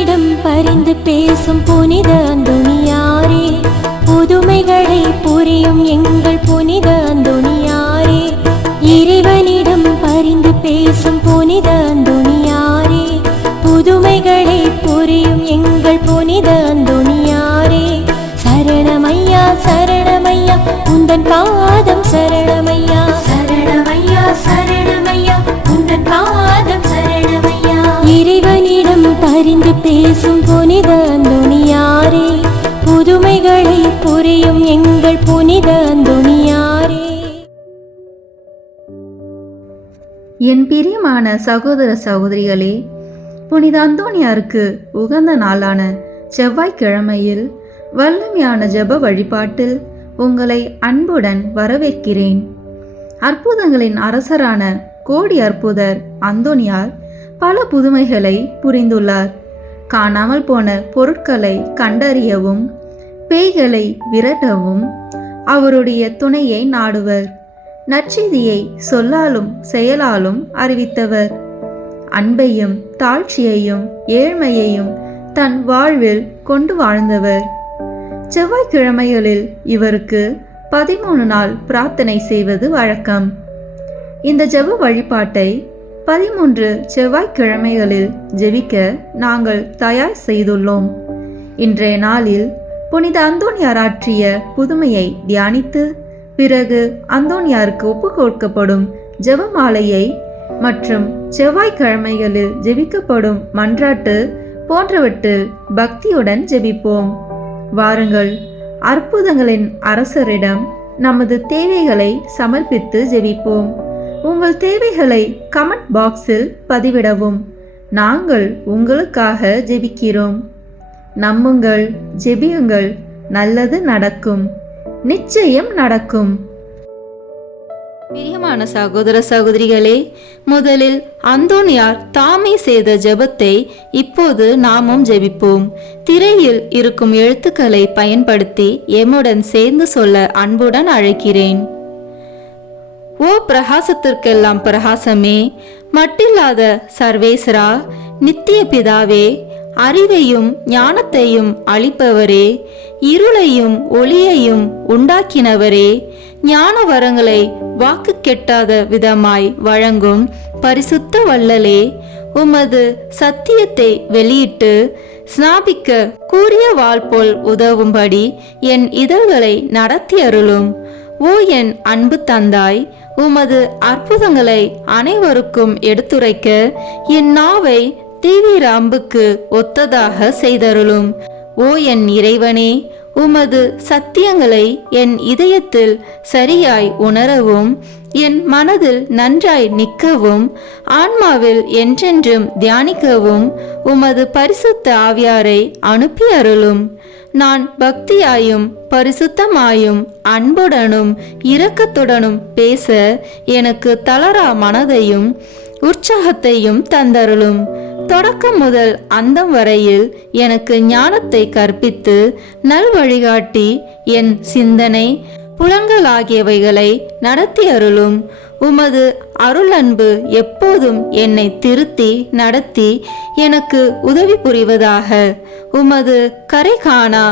இறைவனிடம் பரிந்து பேசும் புனித அந்தோணியாரே, புதுமைகளை புரியும் எங்கள் புனித அந்தோணியாரே. இறைவனிடம் பரிந்து பேசும் புனித அந்தோணியாரே, புதுமைகளை புரியும் எங்கள் புனித அந்தோணியாரே. சரணமையா சரணமையா உந்தன் பாதம் சரணமையா, சரணமையா சரணமையா உந்தன் பாதம் சரணமையா. இறைவனிடம் பரிந்து பேசும் புனித அந்தோணியாரே, புதுமைகளை புரியும் எங்கள் புனித அந்தோணியாரே. என் பிரியமான சகோதர சகோதரிகளே, புனித அந்தோணியாருக்கு உகந்த நாளான செவ்வாய்க்கிழமையில் வல்லமையான ஜெப வழிபாட்டில் உங்களை அன்புடன் வரவேற்கிறேன். அற்புதங்களின் அரசரான கோடி அற்புதர் அந்தோணியார் பல புதுமைகளை புரிந்துள்ளார். காணாமல் போன பொருட்களை கண்டறியவும் பேய்களை விரட்டவும் அவருடைய துணையை நாடுவர். நற்செய்தியை சொல்லாலும் செயலாலும் அறிவித்தவர். அன்பையும் தாழ்ச்சியையும் ஏழ்மையையும் தன் வாழ்வில் கொண்டு வாழ்ந்தவர். செவ்வாய்க்கிழமைகளில் இவருக்கு 13 நாள் பிரார்த்தனை செய்வது வழக்கம். இந்த ஜெப வழிபாட்டை 13 செவ்வாய்க்கிழமைகளில் ஜெபிக்க நாங்கள் தயார் செய்துள்ளோம். இன்றைய நாளில் புனித அந்தோணியார் ஆற்றிய புதுமையை தியானித்து பிறகு அந்தோணியாருக்கு ஒப்பு கொடுக்கப்படும் ஜெபமாலையை மற்றும் செவ்வாய்க்கிழமைகளில் ஜெபிக்கப்படும் மன்றாட்டு போன்றவற்றில் பக்தியுடன் ஜெபிப்போம். வாருங்கள், அற்புதங்களின் அரசரிடம் நமது தேவைகளை சமர்ப்பித்து ஜெபிப்போம். உங்கள் தேவைகளை கமெண்ட் பாக்ஸில் பதிவிடவும். நாங்கள் உங்களுக்காக ஜெபிக்கிறோம். நம்புங்கள், ஜெபியுங்கள், நல்லது நடக்கும், நிச்சயம் நடக்கும். பிரியமான சகோதர சகோதரிகளே, முதலில் அந்தோணியார் தாமே செய்த ஜெபத்தை இப்போது நாமும் ஜெபிப்போம். திரையில் இருக்கும் எழுத்துக்களை பயன்படுத்தி எம்முடன் சேர்ந்து சொல்ல அன்புடன் அழைக்கிறேன். ஓ பிரகாசத்திற்கெல்லாம் பிரகாசமே, மட்டில்லாத சர்வேஸ்வரா, நித்திய பிதாவே, அறிவையும் ஞானத்தையும் அளிப்பவரே, இருளையும் ஒளியையும் உண்டாக்கினவரே, ஞான வரங்களை வாக்கு கெட்டாத விதமாய் வழங்கும் பரிசுத்த வள்ளலே, உமது சத்தியத்தை வெளியிட்டு ஸ்நாபிக்க கூறிய வாள் போல் உதவும்படி என் இதழ்களை நடத்தி அருளும். ஓ என் அன்பு தந்தாய், உமது அற்புதங்களை அனைவருக்கும் எடுத்துரைக்க என் நாவை தீவிர அம்புக்கு ஒத்ததாக செய்தருளும். ஓ என் இறைவனே, உமது சத்தியங்களை என் இதயத்தில் சரியாய் உணரவும் என் மனதில் நன்றாய் நிற்கவும் ஆன்மாவில் என்றென்றும் தியானிக்கவும் உமது பரிசுத்த ஆவியாரை அனுப்பி அருளும். நான் பக்தியாயும் பரிசுத்தமாயும் அன்புடனும் இரக்கத்துடனும் பேச எனக்கு தளரா மனதையும் உற்சாகத்தையும் தந்தருளும். தொடக்கம் முதல் அந்தம் வரையில் எனக்கு ஞானத்தை கற்பித்து நல் வழிகாட்டி என் சிந்தனை புலன்கள் ஆகியவைகளை நடத்தி அருளும். உமது அருள் அன்பு எப்போதும் என்னை திருத்தி நடத்தி எனக்கு உதவி புரிவதாக. உமது கரை காணா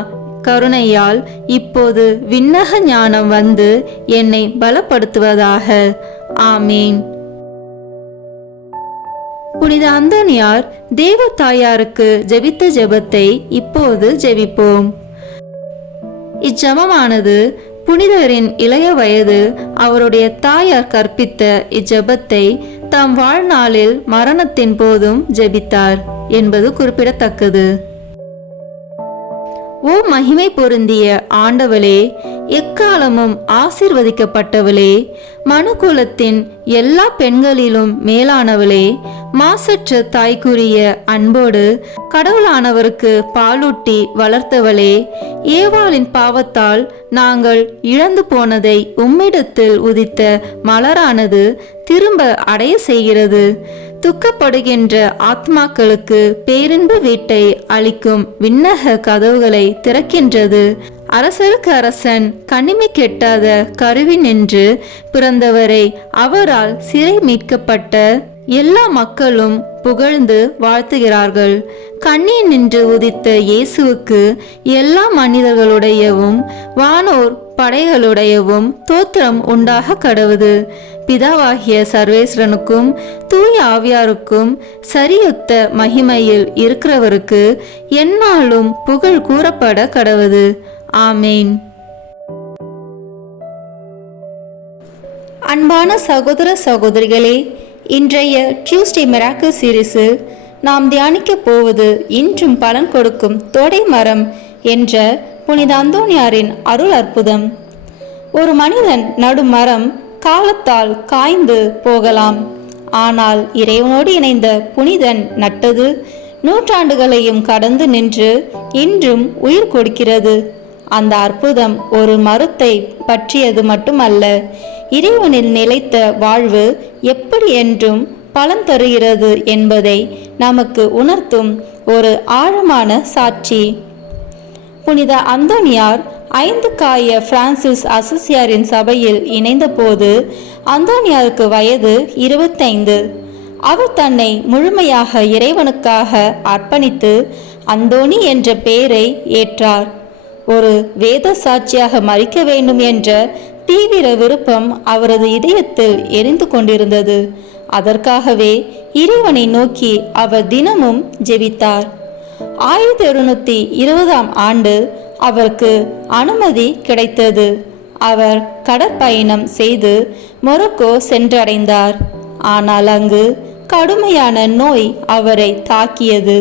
கருணையால் இப்போது விண்ணக ஞானம் வந்து என்னை பலப்படுத்துவதாக. ஆமீன். புனித அந்தோணியார் தேவ தாயாருக்கு ஜெபித்த ஜெபத்தை இப்போது ஜெபிப்போம். இச்செபமானது புனிதரின் இளைய வயது அவருடைய தாயார் கற்பித்த இச்செபத்தை தம் வாழ்நாளில் மரணத்தின் போதும் ஜெபித்தார் என்பது குறிப்பிடத்தக்கது. ஓ மகிமை பொருந்திய ஆண்டவளே, எக்காலமும் ஆசீர்வதிக்கப்பட்டவளே, மனுக்குலத்தின் எல்லா பெண்களிலும் மேலானவளே, மாசற்ற தாய்க்குரிய அன்போடு கடவுளானவருக்கு பாலூட்டி வளர்த்தவளே, ஏவாளின் பாவத்தால் நாங்கள் இழந்து போனதை உம்மிடத்தில் உதித்த மலரானது திரும்ப அடைய செய்கிறது. துக்கப்படுகின்ற ஆத்மாக்களுக்கு பேரின்ப வீட்டை அளிக்கும் விண்ணக கதவுகளை திறக்கின்றது. அரசருக்கு அரசன் கனிமை கெட்டாத கருவி நின்று பிறந்தவரை அவரால் சிறை மீட்கப்பட்ட எல்லா மக்களும் புகழ்ந்து வாழ்த்துகிறார்கள். கண்ணில் நின்று உதித்த இயேசுவுக்கு எல்லா மனிதர்களுடையவும் வானோர் படைகளுடையவும் தோத்திரம் உண்டாக கடவுது. பிதாவாகிய சர்வேஸ்வரனுக்கும் தூய ஆவியாருக்கும் சரியுத்த மகிமையில் இருக்கிறவருக்கு எந்நாளும் புகழ் கூறப்பட கடவுது. ஆமேன். அன்பான சகோதர சகோதரிகளே, இன்றைய டியூஸ்டே மிராக்கிள் சீரிஸில் நாம் தியானிக்க போவது இன்றும் பலன் கொடுக்கும் தோடை மரம் என்ற புனித அந்தோனியாரின் அருள் அற்புதம். ஒரு மனிதன் நடும் மரம் காலத்தால் காய்ந்து போகலாம். ஆனால் இறைவனோடு இணைந்த புனிதன் நட்டது நூற்றாண்டுகளையும் கடந்து நின்று இன்றும் உயிர் கொடுக்கிறது. அந்த அற்புதம் ஒரு மரத்தை பற்றியது மட்டுமல்ல, இறைவனில் நிலைத்த வாழ்வு எப்படி என்றும் பலன் தருகிறது என்பதை நமக்கு உணர்த்தும் ஒரு ஆழமான சாட்சி. புனித அந்தோனியார் 5 காய பிரான்சிஸ் அசிசியாரின் சபையில் இணைந்தபோது அந்தோனியாருக்கு வயது 25. அவர் தன்னை முழுமையாக இறைவனுக்காக அர்ப்பணித்து அந்தோனி என்ற பெயரை ஏற்றார். ஒரு வேத சாட்சியாக மரிக்க வேண்டும் என்ற தீவிர விருப்பம் அவரது இதயத்தில் எரிந்து கொண்டிருந்தது. அதற்காகவே இறைவனை நோக்கி அவர் தினமும் ஜெபித்தார். 1720ஆம் ஆண்டு அவருக்கு அனுமதி கிடைத்தது. அவர் கடற்பயணம் செய்து மொரோக்கோ சென்றடைந்தார். ஆனால் அங்கு கடுமையான நோய் அவரை தாக்கியது.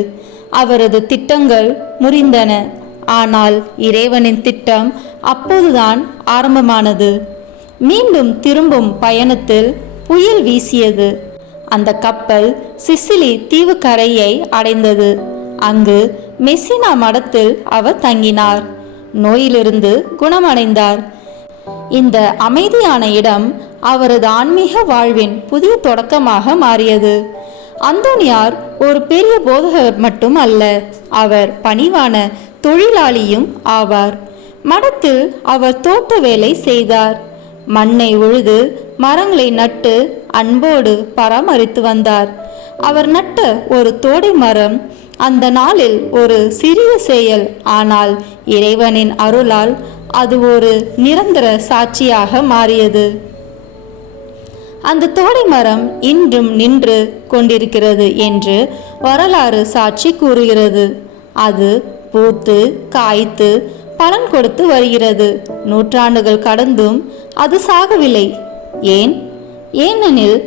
அவரது திட்டங்கள் முறிந்தன. ஆனால் இறைவனின் திட்டம் அப்போதுதான் ஆரம்பமானது. மீண்டும் திரும்பும் பயணத்தில் புயல் வீசியது. அந்த கப்பல் சிசிலி தீவுக்கரையை அடைந்தது. அங்கு மெசினா மடத்தில் அவர் தங்கினார். நோயிலிருந்து குணமடைந்தார். இந்த அமைதியான இடம் அவரது ஆன்மீக வாழ்வின் புதிய தொடக்கமாக மாறியது. அந்தோனியார் ஒரு பெரிய போதகர் மட்டும் அல்ல, அவர் பணிவான தொழிலாளியும் ஆவார். மடத்தில் அவர் தோட்ட வேலை செய்தார். மண்ணை உழுது மரங்களை நட்டு அன்போடு பராமரித்து வந்தார். அவர் நட்ட ஒரு தோடை மரம் அந்த நாளில் ஒரு சிறிய செயல், ஆனால் இறைவனின் அருளால் அது ஒரு நிரந்தர சாட்சியாக மாறியது. அந்த தோடை மரம் இன்றும் நின்று கொண்டிருக்கிறது என்று வரலாறு சாட்சி கூறுகிறது. அது பூத்து காய்த்து பலன் கொடுத்து வருகிறது. நூற்றாண்டுகள் கடந்தும் அது சாகவில்லை. ஏனெனில்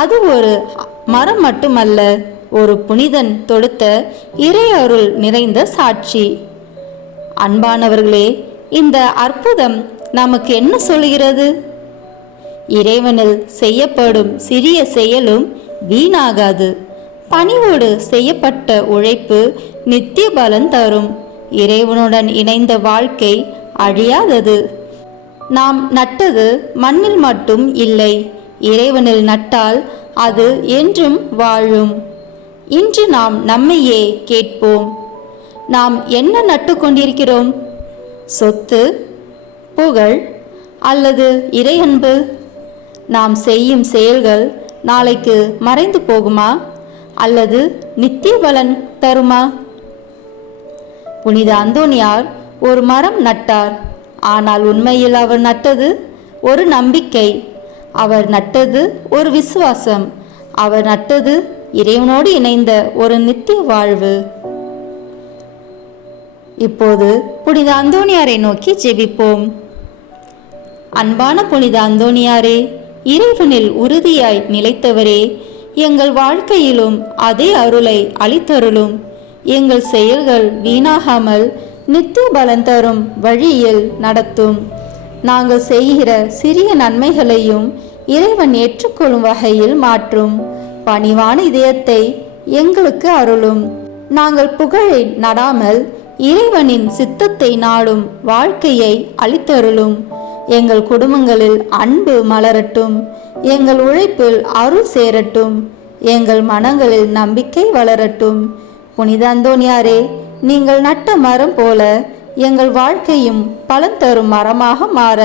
அது ஒரு மரம் மட்டுமல்ல, ஒரு புனிதன் தொடுத்த இறையருள் நிறைந்த சாட்சி. அன்பானவர்களே, இந்த அற்புதம் நமக்கு என்ன சொல்கிறது? இறைவனில் செய்யப்படும் சிறிய செயலும் வீணாகாது. பணிவோடு செய்யப்பட்ட உழைப்பு நித்திய பலன் தரும். இறைவனுடன் இணைந்த வாழ்க்கை அழியாதது. நாம் நட்டது மண்ணில் மட்டும் இல்லை, இறைவனில் நட்டால் அது என்றும் வாழும். இன்று நாம் நம்மையே கேட்போம். நாம் என்ன நட்டு கொண்டிருக்கிறோம்? சொத்து, புகழ் அல்லது இறையன்பு? நாம் செய்யும் செயல்கள் நாளைக்கு மறைந்து போகுமா அல்லது நித்திய பலன் தருமா? புனித அந்தோனியார் ஒரு மரம் நட்டார். ஆனால் உண்மையில் அவர் நட்டது ஒரு நம்பிக்கை. அவர் நட்டது ஒரு விசுவாசம். அவர் நட்டது இறைவனோடு இணைந்த ஒரு நித்திய வாழ்வு. இப்போது புனித அந்தோனியாரை நோக்கி ஜெபிப்போம். அன்பான புனித அந்தோனியாரே, இறைவனில் உறுதியாய் நிலைத்தவரே, எங்கள் வாழ்க்கையிலும் அதே அருளை அளித்தருளும். எங்கள் செயல்கள் வீணாகாமல் நித்திய பலன் தரும் வழியில் நடத்தும். நாங்கள் செய்கிற சிறிய நன்மைகளையும் இறைவன் ஏற்றுக்கொள்ளும் வகையில் மாற்றும். பணிவான இதயத்தை எங்களுக்கு அருளும். நாங்கள் புகழை நடாமல் இறைவனின் சித்தத்தை நாடும் வாழ்க்கையை அளித்தருளும். எங்கள் குடும்பங்களில் அன்பு மலரட்டும். எங்கள் உழைப்பில் அருள் சேரட்டும். எங்கள் மனங்களில் நம்பிக்கை வளரட்டும். புனித அந்தோனியாரே, நீங்கள் நட்ட மரம் போல எங்கள் வாழ்க்கையும் பலன் தரும் மரமாக மாற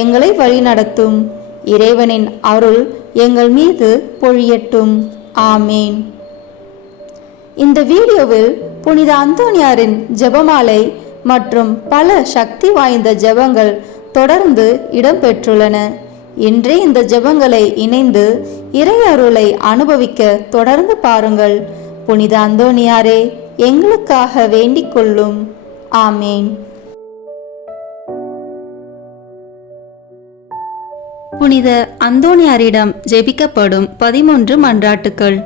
எங்களை வழிநடத்தும். இறைவனின் அருள் எங்கள் மீது பொழியட்டும். ஆமேன். இந்த வீடியோவில் புனித அந்தோனியாரின் ஜெபமாலை மற்றும் பல சக்தி வாய்ந்த ஜெபங்கள் தொடர்ந்து இடம்பெற்றுள்ளன. இன்றே இந்த ஜெபங்களை இணைந்து இறை அருளை அனுபவிக்க தொடர்ந்து பாருங்கள். புனித அந்தோனியாரே, எங்களுக்காக வேண்டிக் கொள்ளும். ஆமேன். புனித அந்தோனியாரிடம் ஜெபிக்கப்படும் 13 மன்றாட்டுக்கள்.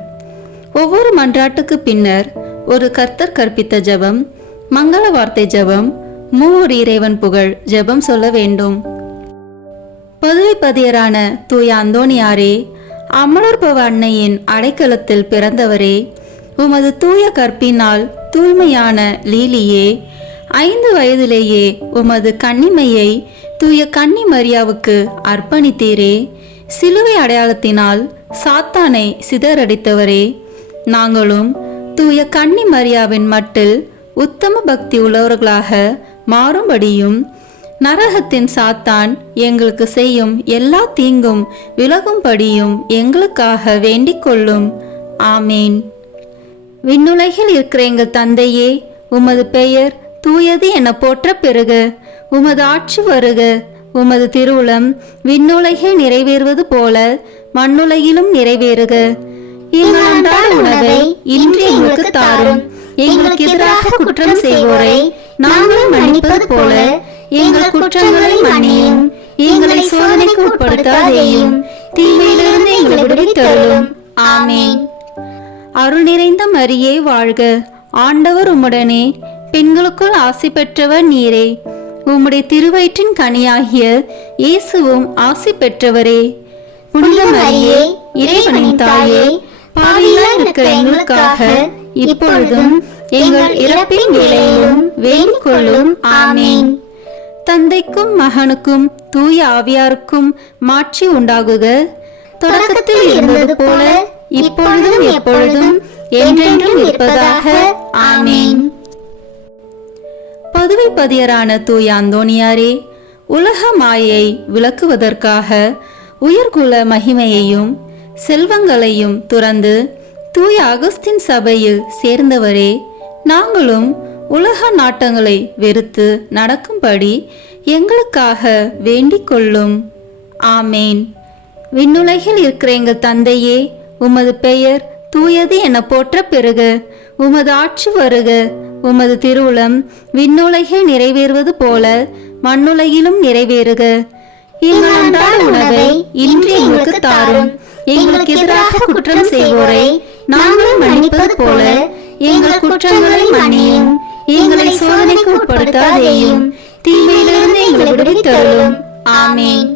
ஒவ்வொரு மன்றாட்டுக்கு பின்னர் ஒரு கர்த்தர் கற்பித்த ஜெபம், மங்கள வார்த்தை ஜெபம், மூவர் இறைவன் புகழ் ஜெபம் சொல்ல வேண்டும். பதுவைப்பதியரான தூய அந்தோனியாரே, அமலர்பவ அன்னையின் அடைக்கலத்தில் பிறந்தவரே, உமது தூய கற்பினால் தூய்மையான லீலியே, 5 வயதிலேயே உமது கன்னிமையை தூய கன்னி மரியாவுக்கு அர்ப்பணித்தீரே. சிலுவை அடையாளத்தினால் சாத்தானை சிதறடித்தவரே, நாங்களும் தூய கன்னி மரியாவின் மட்டில் உத்தம பக்தி உள்ளவர்களாக மாறும்படியும் நரகத்தின் சாத்தான் எங்களுக்கு செய்யும் எல்லா தீங்கும் விலகும்படியும் எங்களுக்காக வேண்டிக் கொள்ளும். ஆமேன். விண்ணுலகில் இருக்கிற எங்கள் தந்தையே, உமது பெயர் தூயது என போற்ற பெறுக. உமது ஆட்சி வருக. உமது திருவுளம் விண்ணுலகில் நிறைவேறுவது போல மண்ணுலகிலும் நிறைவேறுக. எங்கள் அன்றாட உணவை இன்று எங்களுக்கு தாரும். எங்களுக்கு எதிராக குற்றம் செய்வோரை நாங்கள் மன்னிப்பது போல எங்கள் குற்றங்களை மன்னியும். எங்களை சோதனைக்கு உட்படுத்தாதேயும், தீமையிலிருந்து எங்களை விடுவித்தருளும். ஆமேன். அருள் நிறைந்த மரியே வாழ்க. ஆண்டவர் உம்முடனே, பெண்களுக்குள் ஆசி பெற்றவர் நீரே. உம்முடைய திருவயிற்றின் கனியாகிய இயேசுவும் ஆசி பெற்றவரே. புனித மரியே, இறைவனின் தாயே, பாவிகளாய் இருக்கிற எங்களுக்காக இப்பொழுதும் எங்கள் இறப்பின் வேளையிலும் வேண்டிக் கொள்ளும். ஆமேன். தந்தைக்கும் மகனுக்கும் தூய ஆவியாருக்கும் மாட்சி உண்டாகுக. தொடக்கத்தில் இருந்தது போல இப்பொழுதும் எப்பொழுதும் என்றென்றும் இருப்பதாக. ஆமேன். பதுவைப்பதியரான தூய அந்தோனியாரே, உலக மாயை விளக்குவதற்காக உயர்குல மகிமையையும் செல்வங்களையும் துறந்து தூய அகஸ்தின் சபையில் சேர்ந்தவரே, நாங்களும் உலக நாட்டங்களை வெறுத்து நடக்கும்படி எங்களுக்காக வேண்டிக் கொள்ளும். ஆமேன். விண்ணுலகில் இருக்கிற எங்கள் தந்தையே, உமது பெயர் தூயது என போற்ற பெறுக. உமது ஆட்சி வருக. உமது திருவுளம் விண்ணுலகில் நிறைவேறுவது போல மண்ணுலகிலும் நிறைவேறுக. எங்கள் அன்றாட உணவை இன்று எங்களுக்கு தாரும். எங்களுக்கு எதிராக குற்றம் செய்வோரை நாங்கள் மன்னிப்பது போல எங்கள் குற்றங்களை மன்னியும். எங்களை சோதனைக்கு உட்படுத்தாதேயும், தீமையிலிருந்து எங்களை விடுவித்தருளும். ஆமேன்.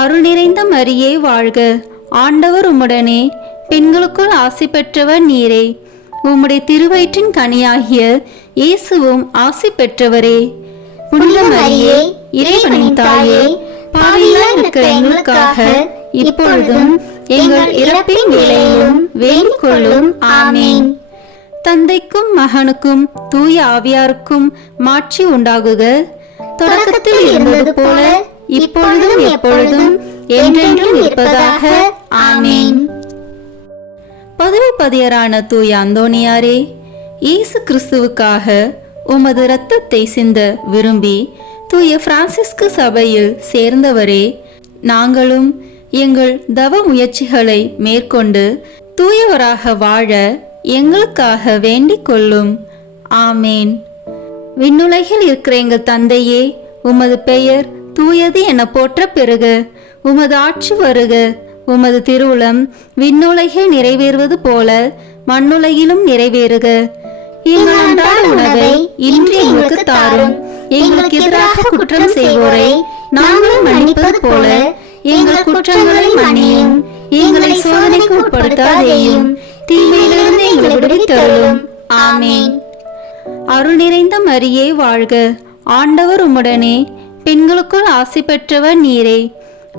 அருள் நிறைந்த மரியே வாழ்க. ஆண்டவர் உம்முடனே, பெண்களுக்குள் ஆசி பெற்றவர் நீரே. உம்முடைய திருவயிற்றின் கனியாகிய இயேசுவும் ஆசி பெற்றவரே. புனித மரியே, இறைவனின் தாயே, பாவிகளாய் இருக்கிற எங்களுக்காக இப்பொழுதும் எங்கள் இறப்பின் வேளையிலும் வேண்டிக் கொள்ளும். ஆமேன். தந்தைக்கும் மகனுக்கும் தூய ஆவியாருக்கும் மாட்சி உண்டாகுக. தொடக்கத்தில் இருந்தது போல இப்பொழுதும் எப்பொழுதும் என்றென்றும் இருப்பதாக. ஆமேன். பதுவைப்பதியரான தூய அந்தோனியாரே, இயேசு கிறிஸ்துவுக்காக உமது இரத்தத்தை சிந்த விரும்பி தூய பிரான்சிஸ்கு சபையில் சேர்ந்தவரே, நாங்களும் எங்கள் தவ முயற்சிகளை மேற்கொண்டு தூயவராக வாழ எங்களுக்காக வேண்டிக் கொள்ளும். ஆமேன். விண்ணுலகில் இருக்கிற எங்கள் தந்தையே, உமது பெயர் தூயது என போற்ற பெறுக. உமது ஆட்சி வருக. உமது திருவுளம் விண்ணுலகில் நிறைவேறுவது போல மண்ணுலகிலும் நிறைவேறுக. எங்கள் அன்றாட உணவை இன்று எங்களுக்கு தாரும். எங்களுக்கு எதிராக குற்றம் செய்வோரை நாங்கள் மன்னிப்பது போல எங்கள் குற்றங்களை மன்னியும். எங்களை சோதனைக்கு உட்படுத்தாதேயும், தீமையிலிருந்து எங்களை விடுவித்தருளும். ஆமேன். அருள் நிறைந்த மரியே வாழ்க. ஆண்டவர் உம்முடனே, பெண்களுக்குள் ஆசி பெற்றவர் நீரே.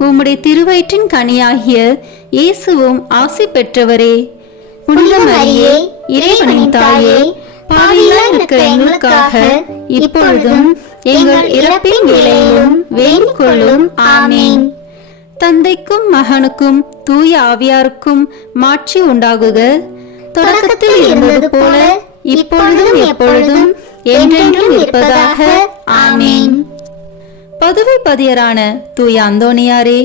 உம்முடைய திருவயிற்றின் கனியாகிய இயேசுவும் ஆசி பெற்றவரே. புனித மரியே, இறைவனின் தாயே, பாவிகளாய் இருக்கிற எங்களுக்காக இப்பொழுதும் எங்கள் இறப்பின் வேளையிலும் வேண்டிக் கொள்ளும். ஆமேன். தந்தைக்கும் மகனுக்கும் தூய ஆவியாருக்கும் மாட்சி உண்டாகுக. தொடக்கத்தில் இருந்தது போல இப்பொழுதும் எப்பொழுதும் என்றென்றும் இருப்பதாக. ஆமீன். பதுவை பதியரான தூய அந்தோணியாரே,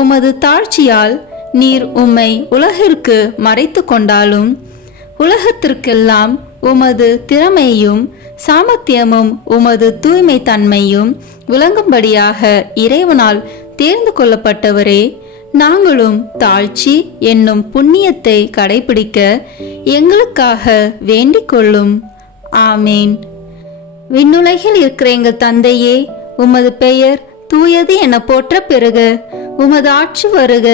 உமது தாழ்ச்சியால் நீர் உம்மை உலகிற்கு மறைத்து கொண்டாலும் உலகத்திற்கெல்லாம் உமது திறமையும் சாமர்த்தியமும் உமது தூய்மை தன்மையும் விளங்கும்படியாக இறைவனால் தேர்ந்து கொள்ளப்பட்டவரே, நாங்களும் தாழ்ச்சி என்னும் புண்ணியத்தை கடைபிடிக்க எங்களுக்காக வேண்டிக் கொள்ளும். ஆமேன். விண்ணுலகில் இருக்கிற எங்கள் தந்தையே, உமது பெயர் தூயது என போற்ற பெறுக. உமது ஆட்சி வருக.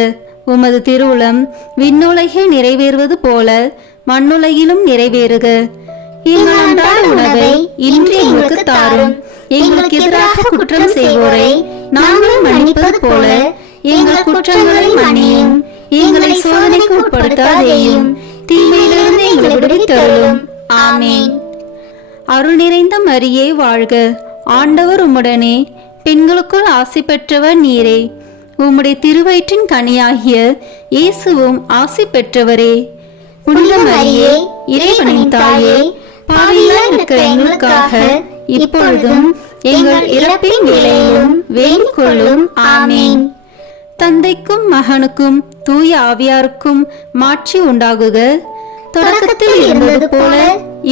உமது திருவுளம் விண்ணுலகில் நிறைவேறுவது போல மண்ணுலகிலும் நிறைவேறுக. எங்கள் அன்றாட உணவை இன்று எங்களுக்கு தாரும். எங்களுக்கு எதிராக குற்றம் செய்வோரை நாங்கள் மன்னிப்பது போல எங்கள் குற்றங்களை மன்னியும். எங்களை சோதனைக்கு உட்படுத்தாதேயும், தீமையிலிருந்து எங்களை விடுவித்தருளும். ஆமேன். அருள் நிறைந்த மரியே வாழ்க. ஆண்டவர் உம்முடனே, பெண்களுக்குள் ஆசி பெற்றவர் நீரே. உம்முடைய திருவயிற்றின் கனியாகிய இயேசுவும் ஆசி பெற்றவரே. புனித மரியே, இறைவனின் தாயே, பாவிகளாய் இருக்கிற எங்களுக்காக இப்பொழுதும் எங்கள் இறப்பின் வேளையிலும் வேண்டிக் கொள்ளும். ஆமேன். தந்தைக்கும் மகனுக்கும் தூய ஆவியாருக்கும் மாட்சி உண்டாகுக. தொடக்கத்தில் இருந்தது போல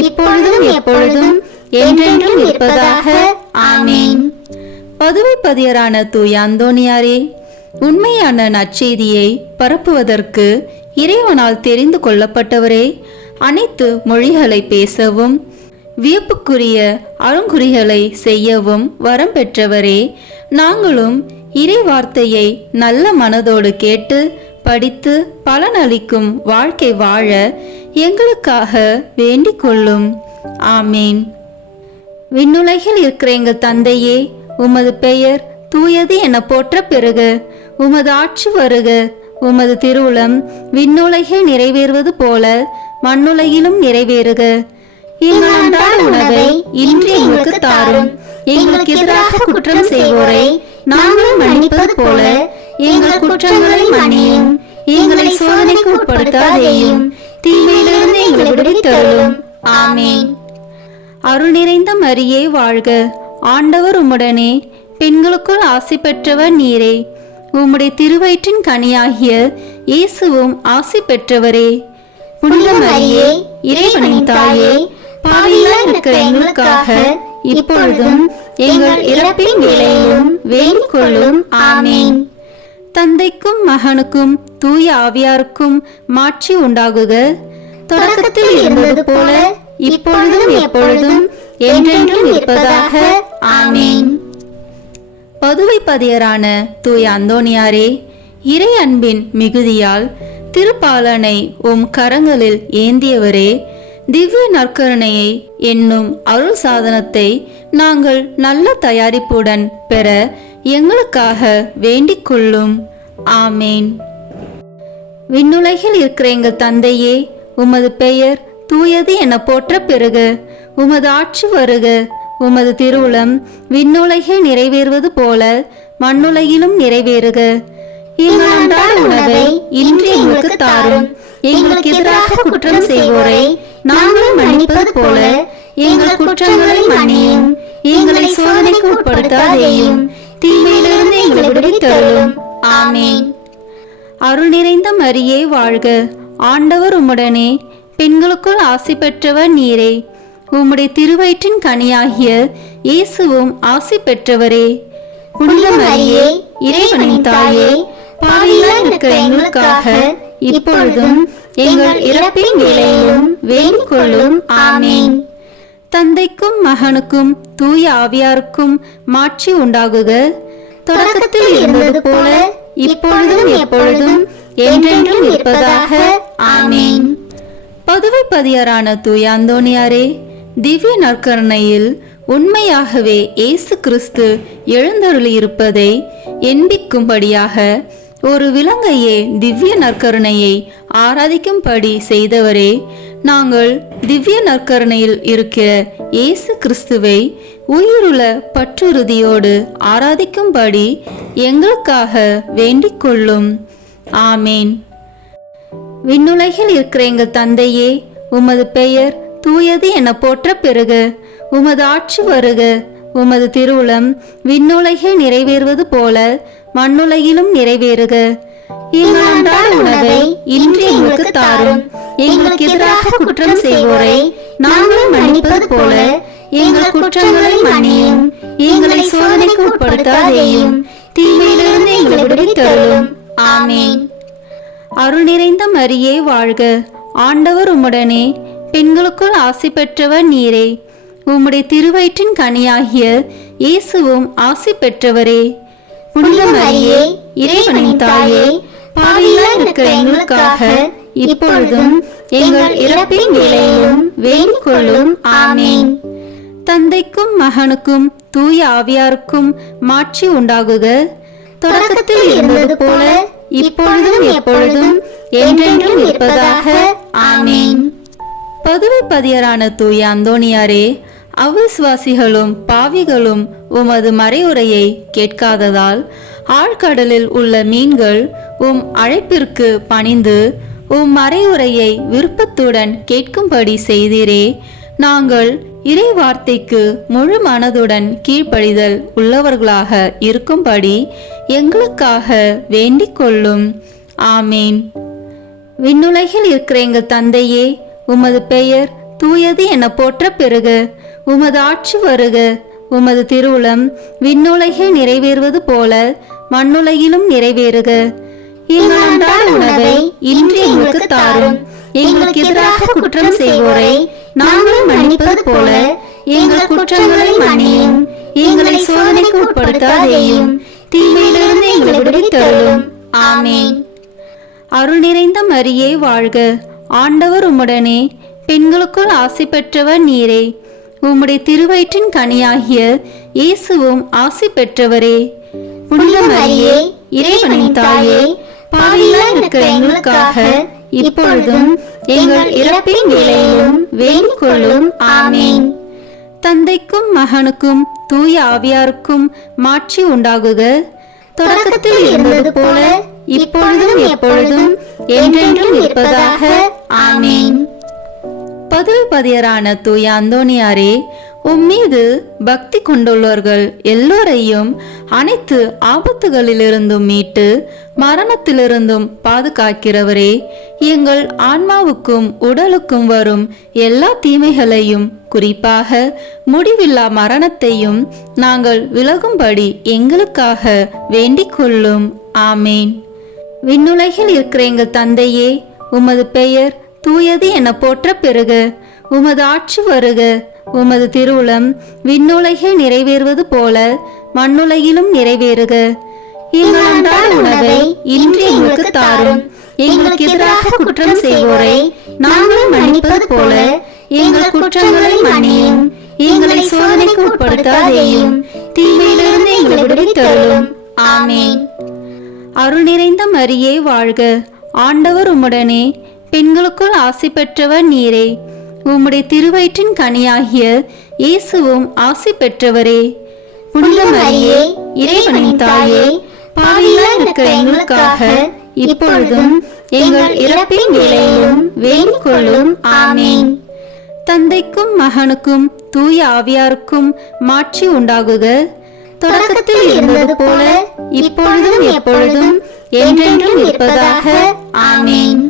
இப்பொழுதும் எப்பொழுதும் என்றென்றும் இருப்பதாக. ஆமேன். பதுவை பதியரான தூய அந்தோணியாரே, உண்மையான நற்செய்தியை பரப்புவதற்கு இறைவனால் தெரிந்து கொள்ளப்பட்டவரே, அனைத்து மொழிகளை பேசவும் வியப்புக்குரிய அருங்குறிகளை செய்யவும் வரம் பெற்றவரே, நாங்களும் இறை வார்த்தையை நல்ல மனதோடு கேட்டு படித்து பலனளிக்கும் வாழ்க்கை வாழ எங்களுக்காக வேண்டிக் கொள்ளும். ஆமீன். விண்ணுலகில் இருக்கிற எங்கள் தந்தையே, உமது பெயர் தூயது என போற்ற பெறுக. உமது ஆட்சி வருக. உமது திருவுளம் விண்ணுலகில் நிறைவேறுவது போல மண்ணுலகிலும் நிறைவேறுக. எங்கள் அன்றாட உணவை இன்று எங்களுக்கு தாரும். எங்களுக்கு எதிராக குற்றம் செய்வோரை நாங்கள் மன்னிப்பது போல எங்கள் குற்றங்களை மன்னியும். எங்களை சோதனைக்கு உட்படுத்தாதேயும், தீமையிலிருந்து எங்களை விடுவித்தருளும். ஆமேன். அருள் நிறைந்த மரியே வாழ்க. ஆண்டவர் உம்முடனே, பெண்களுக்குள் ஆசி பெற்றவர் நீரே. உம்முடைய திருவயிற்றின் கனியாகிய இயேசுவும் ஆசி பெற்றவரே. புனித மரியே, இறைவனின் தாயே, பாவிகளாய் இருக்கிற எங்களுக்காக இப்பொழுதும் எங்கள் இறப்பின் வேளையிலும் வேண்டிக் கொள்ளும். ஆமேன். தந்தைக்கும் மகனுக்கும் தூய ஆவியாருக்கும் மாட்சி உண்டாகுக. தொடக்கத்தில் இருந்தது போல இப்பொழுதும் எப்பொழுதும் என்றென்றும் இருப்பதாக. ஆமேன். பதுவை பதியரான தூய அந்தோணியாரே, இறை அன்பின் மிகுதியால் திருப்பாலனை உம் கரங்களில் ஏந்தியவரே, திவ்ய நற்கருணையை என்னும் அருள் சாதனத்தை நாங்கள் நல்ல தயாரிப்புடன் பெற எங்களுக்காக வேண்டிக் கொள்ளும். ஆமேன். விண்ணுலகில் இருக்கிற எங்கள் தந்தையே, உமது பெயர் தூயது என போற்ற பெறுக. உமது ஆட்சி வருக. உமது திருவுளம் விண்ணுலகில் நிறைவேறுவது போல மண்ணுலகிலும் நிறைவேறுக. எங்கள் அன்றாட உணவை இன்று எங்களுக்கு தாரும். எங்களுக்கு எதிராக குற்றம் செய்வோரை நாங்கள் மன்னிப்பது போல எங்கள் குற்றங்களை மன்னியும். எங்களை சோதனைக்கு உட்படுத்தாதேயும், தீமையிலிருந்து எங்களை விடுவித்தருளும். ஆமேன். அருள் நிறைந்த மரியே வாழ்க. ஆண்டவர் உம்முடனே, பெண்களுக்குள் ஆசி பெற்றவர் நீரே. உம்முடைய திருவயிற்றின் கனியாகிய இயேசுவும் ஆசி பெற்றவரே. புனித மரியே, இறைவனின் தாயே, பாவிகளாய் இருக்கிற எங்களுக்காக இப்பொழுதும் எங்கள் இறப்பின் வேளையிலும் வேண்டிக் கொள்ளும். ஆமேன். தந்தைக்கும் மகனுக்கும் தூய ஆவியாருக்கும் மாட்சி உண்டாகுக. தொடக்கத்தில் இருந்தது போல இப்பொழுதும் எப்பொழுதும் என்றென்றும் இருப்பதாக. ஆமேன். பதுவை பதியரான தூய அந்தோணியாரே, திவ்ய நற்கருணையில் உண்மையாகவே இயேசு கிறிஸ்து எழுந்தருளியிருப்பதை எண்பிக்கும்படியாக ஒரு விலங்கையே திவ்ய நற்கருணையை ஆராதிக்கும்படி செய்தவரே, நாங்கள் திவ்ய நற்கருணையில் இருக்கிற இயேசு கிறிஸ்துவை உயிருள்ள பற்றுறுதியோடு ஆராதிக்கும்படி எங்களுக்காக வேண்டிக் கொள்ளும். ஆமேன். விண்ணுலகில் இருக்கிற எங்கள் தந்தையே, உமது பெயர் தூயது என போற்ற பெறுக. உமது ஆட்சி வருக. உமது திருவுளம் விண்ணுலகில் நிறைவேறுவது போல மண்ணுலகிலும் நிறைவேறுக. எங்கள் அன்றாட உணவை இன்று எங்களுக்கு தாரும். எங்களுக்கு எதிராக குற்றம் செய்வோரை நாங்கள் மன்னிப்பது போல எங்கள் குற்றங்களை மன்னியும். எங்களை சோதனைக்கு உட்படுத்தாதேயும், தீமையிலிருந்து எங்களை விடுவித்தருளும். ஆமென். அருள் நிறைந்த மரியே வாழ்க. ஆண்டவர் உம்முடனே, பெண்களுக்குள் ஆசி பெற்றவர் நீரே. உம்முடைய திருவயிற்றின் கனியாகிய இயேசுவும் ஆசி பெற்றவரே. புனித மரியே, இறைவனின் தாயே, பாவிகளாய் இருக்கிற எங்களுக்காக இப்பொழுதும் எங்கள் இறப்பின் வேளையிலும் வேண்டிக் கொள்ளும். ஆமென். தந்தைக்கும் மகனுக்கும் தூய ஆவியாருக்கும் மாட்சி உண்டாகுக. தொடக்கத்தில் இருந்தது போல இப்பொழுதும் எப்பொழுதும் என்றென்றும் இருப்பதாக. ஆமென். பதுவை பதியரான தூய அந்தோணியாரே, அவிசுவாசிகளும் பாவிகளும் உமது மறையுரையை கேட்காததால் ஆழ்கடலில் உள்ள மீன்கள் உம் அழைப்பிற்கு பணிந்து உம் மறையுரையை விருப்பத்துடன் கேட்கும்படி செய்தீரே. நாங்கள் இறை வார்த்தைக்கு முழு மனதுடன் கீழ்ப்படிதல் உள்ளவர்களாக இருக்கும்படி எங்களுக்காக வேண்டிக் கொள்ளும். ஆமேன். விண்ணுலகில் இருக்கிற எங்கள் தந்தையே, உமது பெயர் தூயது என போற்ற பெறுக. உமது ஆட்சி வருக. உமது திருவுளம் விண்ணுலகில் நிறைவேறுவது போல மண்ணுலகிலும் நிறைவேறுக. எங்கள் அன்றாட உணவை இன்று எங்களுக்கு தாரும். எங்களுக்கு எதிராக குற்றம் செய்வோரை நாங்கள் மன்னிப்பது போல எங்கள் குற்றங்களை மன்னியும். எங்களை சோதனைக்கு உட்படுத்தாதேயும், தீமையிலிருந்து எங்களை விடுவித்தருளும். ஆமென். அருள் நிறைந்த மரியே வாழ்க. ஆண்டவர் உம்முடனே, பெண்களுக்குள் ஆசி பெற்றவர் நீரே. உம்முடைய திருவயிற்றின் கனியாகிய இயேசுவும் ஆசி பெற்றவரே. புனித மரியே, இறைவனின் தாயே, பாவிகளாய் இருக்கிற எங்களுக்காக இப்பொழுதும் எங்கள் இறப்பின் வேளையிலும் வேண்டிக் கொள்ளும். ஆமென். தந்தைக்கும் மகனுக்கும் தூய ஆவியாருக்கும் மாட்சி உண்டாகுக. தொடக்கத்தில் இருந்தது போல இப்பொழுதும் எப்பொழுதும் என்றென்றும் இருப்பதாக. ஆமென். பதுவை பதியரான தூய அந்தோணியாரே, உம்மீது பக்தி கொண்டுள்ளவர்கள் எல்லோரையும் அனைத்து ஆபத்துகளிலிருந்தும் மீட்டு மரணத்திலிருந்தும் பாதுகாக்கிறவரே, எங்கள் ஆன்மாவுக்கும் உடலுக்கும் வரும் எல்லா தீமைகளையும், குறிப்பாக முடிவில்லா மரணத்தையும் நாங்கள் விலகும்படி எங்களுக்காக வேண்டிக் கொள்ளும். ஆமேன். விண்ணுலகில் இருக்கிற எங்கள் தந்தையே, உமது பெயர் தூயது என போற்ற பெறுக. உமது ஆட்சி வருக. உமது திருவுளம் விண்ணுலகில் நிறைவேறுவது போல மண்ணுலகிலும் நிறைவேறுக. எங்கள் அன்றாட உணவை இன்று எங்களுக்கு தாரும். எங்களுக்கு எதிராக குற்றம் செய்வோரை நாங்கள் மன்னிப்பது போல எங்கள் குற்றங்களை மன்னியும். எங்களை சோதனைக்கு உட்படுத்தாதேயும், தீமையிலிருந்து எங்களை விடுவித்தருளும். ஆமென். அருள் நிறைந்த மரியே வாழ்க. ஆண்டவர் உம்முடனே, பெண்களுக்குள் ஆசி பெற்றவர் நீரே. உம்முடைய திருவயிற்றின் கனியாகிய இயேசுவும் ஆசி பெற்றவரே. புனித மரியே, இறைவனின் தாயே, பாவிகளாய் இருக்கிற எங்களுக்காக இப்பொழுதும் எங்கள் இறப்பின் வேளையிலும் வேண்டிக் கொள்ளும். ஆமென். தந்தைக்கும் மகனுக்கும் தூய ஆவியாருக்கும் மாட்சி உண்டாகுக. தொடக்கத்தில் இருந்தது போல இப்பொழுதும் எப்பொழுதும் என்றென்றும் இருப்பதாக. ஆமென்.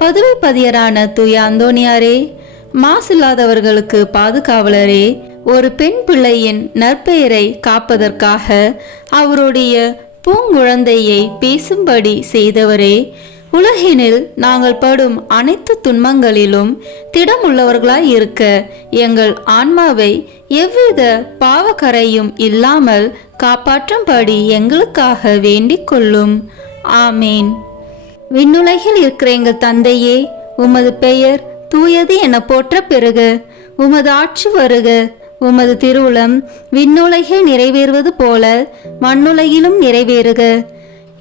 பதுவை பதியரான தூய அந்தோணியாரே, மாசில்லாதவர்களுக்கு பாதுகாவலரே, ஒரு பெண் பிள்ளையின் நற்பெயரை காப்பதற்காக அவருடைய பூங்குழந்தையை பேசும்படி செய்தவரே, உலகினில் நாங்கள் படும் அனைத்து துன்பங்களிலும் திடமுள்ளவர்களாய் இருக்க எங்கள் ஆன்மாவை எவ்வித பாவக்கரையும் இல்லாமல் காப்பாற்றும்படி எங்களுக்காக வேண்டிக் கொள்ளும். ஆமேன். விண்ணுலகில் இருக்கிற எங்கள் தந்தையே, உமது பெயர் தூயது என போற்ற பெறுக. உமது ஆட்சி வருக. உமது திருவுளம் விண்ணுலகில் நிறைவேறுவது போல மண்ணுலகிலும் நிறைவேறுக.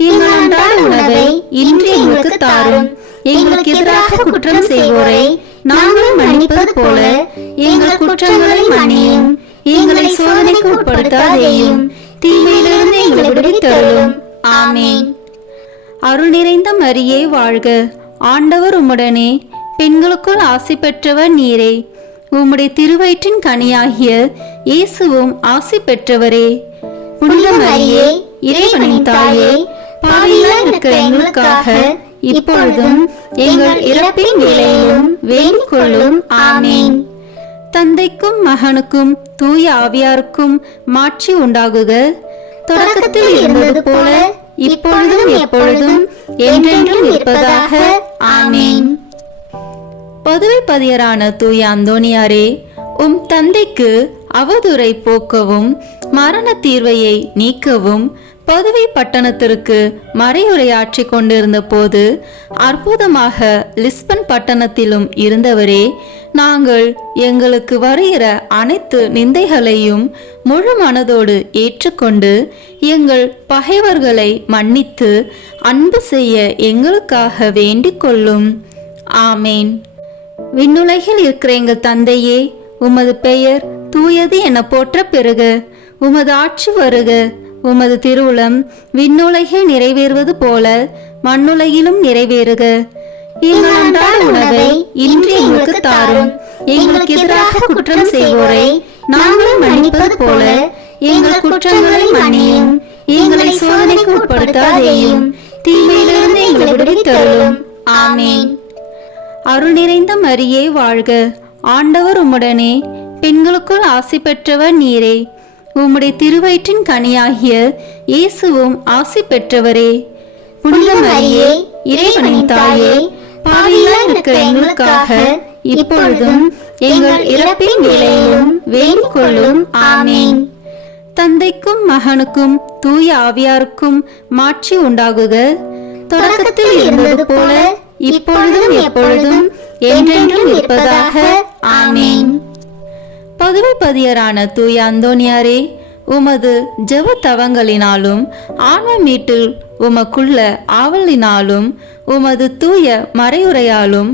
எங்கள் அன்றாட உணவை இன்று எங்களுக்கு தாரும். எங்களுக்கு எதிராக குற்றம் செய்வோரை நாங்கள் மன்னிப்பது போல எங்கள் குற்றங்களை மன்னியும். எங்களை சோதனைக்கு உட்படுத்தாதேயும், தீமையிலிருந்து எங்களை விடுவித்தருளும். ஆமென். அருள் நிறைந்த மரியே வாழ்க. ஆண்டவர் உம்முடனே, பெண்களுக்குள் ஆசி பெற்றவர் நீரே. உம்முடைய திருவயிற்றின் கனியாகிய இயேசுவும் ஆசி பெற்றவரே. புனித மரியே, இறைவனின் தாயே, பாவிகளாய் இருக்கிற எங்களுக்காக இப்பொழுதும் எங்கள் இறப்பின் வேளையிலும் வேண்டிக் கொள்ளும். ஆமேன். தந்தைக்கும் மகனுக்கும் தூய ஆவியாருக்கும் மாட்சி உண்டாகுக. தொடக்கத்தில் இருந்தது போல இப்பொழுதும் எப்பொழுதும் என்றென்றும் இருப்பதாக. ஆமேன். பதுவை பதியரான தூய அந்தோணியாரே, உம் தந்தைக்கு அவதூறை போக்கவும் மரண தீர்வையை நீக்கவும் பதுவை பட்டணத்திற்கு மறையுரையாற்றி கொண்டிருந்த போது அற்புதமாக லிஸ்பன் பட்டணத்திலும் இருந்தவரே, நாங்கள் எங்களுக்கு வருகிற அனைத்து நிந்தைகளையும் முழு மனதோடு ஏற்றுக்கொண்டு எங்கள் பகைவர்களை மன்னித்து அன்பு செய்ய எங்களுக்காக வேண்டிக் கொள்ளும். ஆமேன். விண்ணுலகில் இருக்கிற எங்கள் தந்தையே, உமது பெயர் தூயது என போற்ற பெறுக. உமது ஆட்சி வருக. உமது திருவுளம் விண்ணுலகில் நிறைவேறுவது போல மண்ணுலகிலும் நிறைவேறுக. எங்கள் அன்றாட உணவை இன்று எங்களுக்கு தாரும். எங்களுக்கு எதிராக குற்றம் செய்வோரை நாங்கள் மன்னிப்பது போல எங்கள் குற்றங்களை மன்னியும். எங்களை சோதனைக்கு உட்படுத்தாதேயும், தீமையிலிருந்து எங்களை விடுவித்தருளும். ஆமேன். அருள் நிறைந்த மரியே வாழ்க. ஆண்டவர் உம்முடனே, பெண்களுக்குள் ஆசி பெற்றவர் நீரே. உம்முடைய திருவயிற்றின் கனியாகிய இயேசுவும் ஆசி பெற்றவரே. புனித மரியே, இறைவனின் தாயே, பாவிகளாய் இருக்கிற எங்களுக்காக இப்பொழுதும் எங்கள் இறப்பின் வேளையிலும் வேண்டிக் கொள்ளும். ஆமேன். தந்தைக்கும் மகனுக்கும் தூய ஆவியாருக்கும் மாட்சி உண்டாகுக. தொடக்கத்தில் இருந்தது போல இப்பொழுதும் எப்பொழுதும் என்றென்றும் இருப்பதாக. ஆமேன். பதுவை பதியரான தூய அந்தோணியாரே, உமது ஜெப தவங்களினாலும் ஆன்ம மீட்டில் உமக்குள்ள ஆவலினாலும் உமது தூய மறையுரையாலும்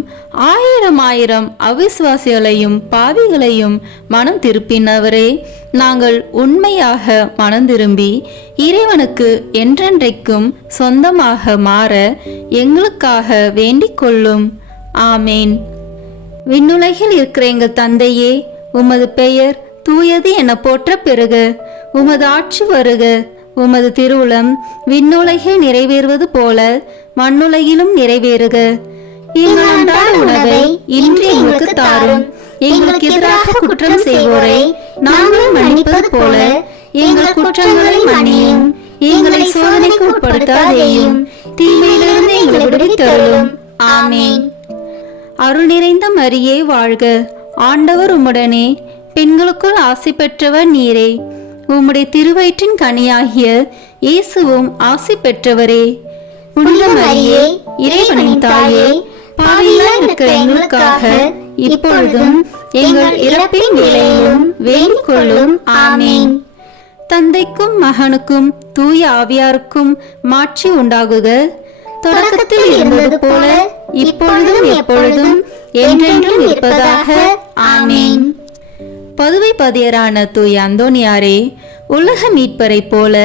ஆயிரம் ஆயிரம் அவிசுவாசிகளையும் பாவிகளையும் மனம் திருப்பினவரே, நாங்கள் உண்மையாக மனம் திரும்பி இறைவனுக்கு என்றென்றைக்கும் சொந்தமாக மாற எங்களுக்காக வேண்டிக் கொள்ளும். ஆமேன். விண்ணுலகில் இருக்கிற எங்கள் தந்தையே, உமது பெயர் தூயது என போற்ற பெறுக. உமது ஆட்சி வருக. உமது திருவுளம் விண்ணுலகில் நிறைவேறுவது போல மண்ணுலகிலும் நிறைவேறுக. எங்கள் அன்றாட உணவை இன்று எங்களுக்கு தாரும். எங்களுக்கு எதிராக குற்றம் செய்வோரை நாங்கள் மன்னிப்பது போல எங்கள் குற்றங்களை மன்னியும். எங்களை சோதனைக்கு உட்படுத்தாதேயும், தீமையிலிருந்து எங்களை விடுவித்தருளும். ஆமேன். அருள் நிறைந்த மரியே வாழ்க. ஆண்டவர் உம்முடனே, பெண்களுக்குள் ஆசி பெற்றவர் நீரே. உம்முடைய திருவயிற்றின் கனியாகிய இயேசுவும் ஆசி பெற்றவரே. புனித மரியே, இறைவனின் தாயே, பாவிகளாய் இருக்கிற எங்களுக்காக இப்பொழுதும் எங்கள் இறப்பின் வேளையிலும் வேண்டிக் கொள்ளும். ஆமேன். தந்தைக்கும் மகனுக்கும் தூய ஆவியாருக்கும் மாட்சி உண்டாகுக. தொடக்கத்தில் இருந்தது போல இப்பொழுதும் எப்பொழுதும் என்றென்றும் இருப்பதாக. ஆமேன். பதுவை பதியரான தூய அந்தோணியாரே, உலக மீட்பரை போல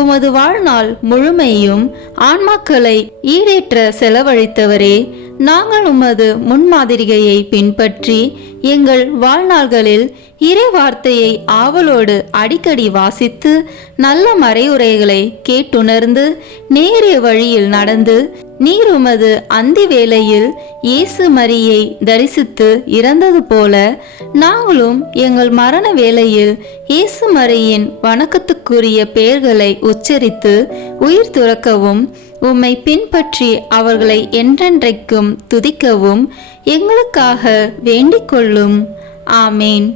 உமது வாழ்நாள் முழுமையும் ஆன்மாக்களை ஈடேற்ற செலவழித்தவரே, நாங்கள் உமது முன்மாதிரிகையை பின்பற்றி எங்கள் வாழ்நாள்களில் இறை வார்த்தையை ஆவலோடு அடிக்கடி வாசித்து நல்ல மறையுரைகளை கேட்டுணர்ந்து நேரிய வழியில் நடந்து நீர் உமது அந்தி வேளையில் இயேசு மரியை தரிசித்து இறந்தது போல நாங்களும் எங்கள் மரண வேளையில் இயேசு மரியின் வணக்கத்துக்குரிய பெயர்களை உச்சரித்து உயிர் துறக்கவும் உம்மை பின்பற்றி அவர்களை என்றென்றைக்கும் துதிக்கவும் எங்களுக்காக வேண்டிக் கொள்ளும். ஆமேன்.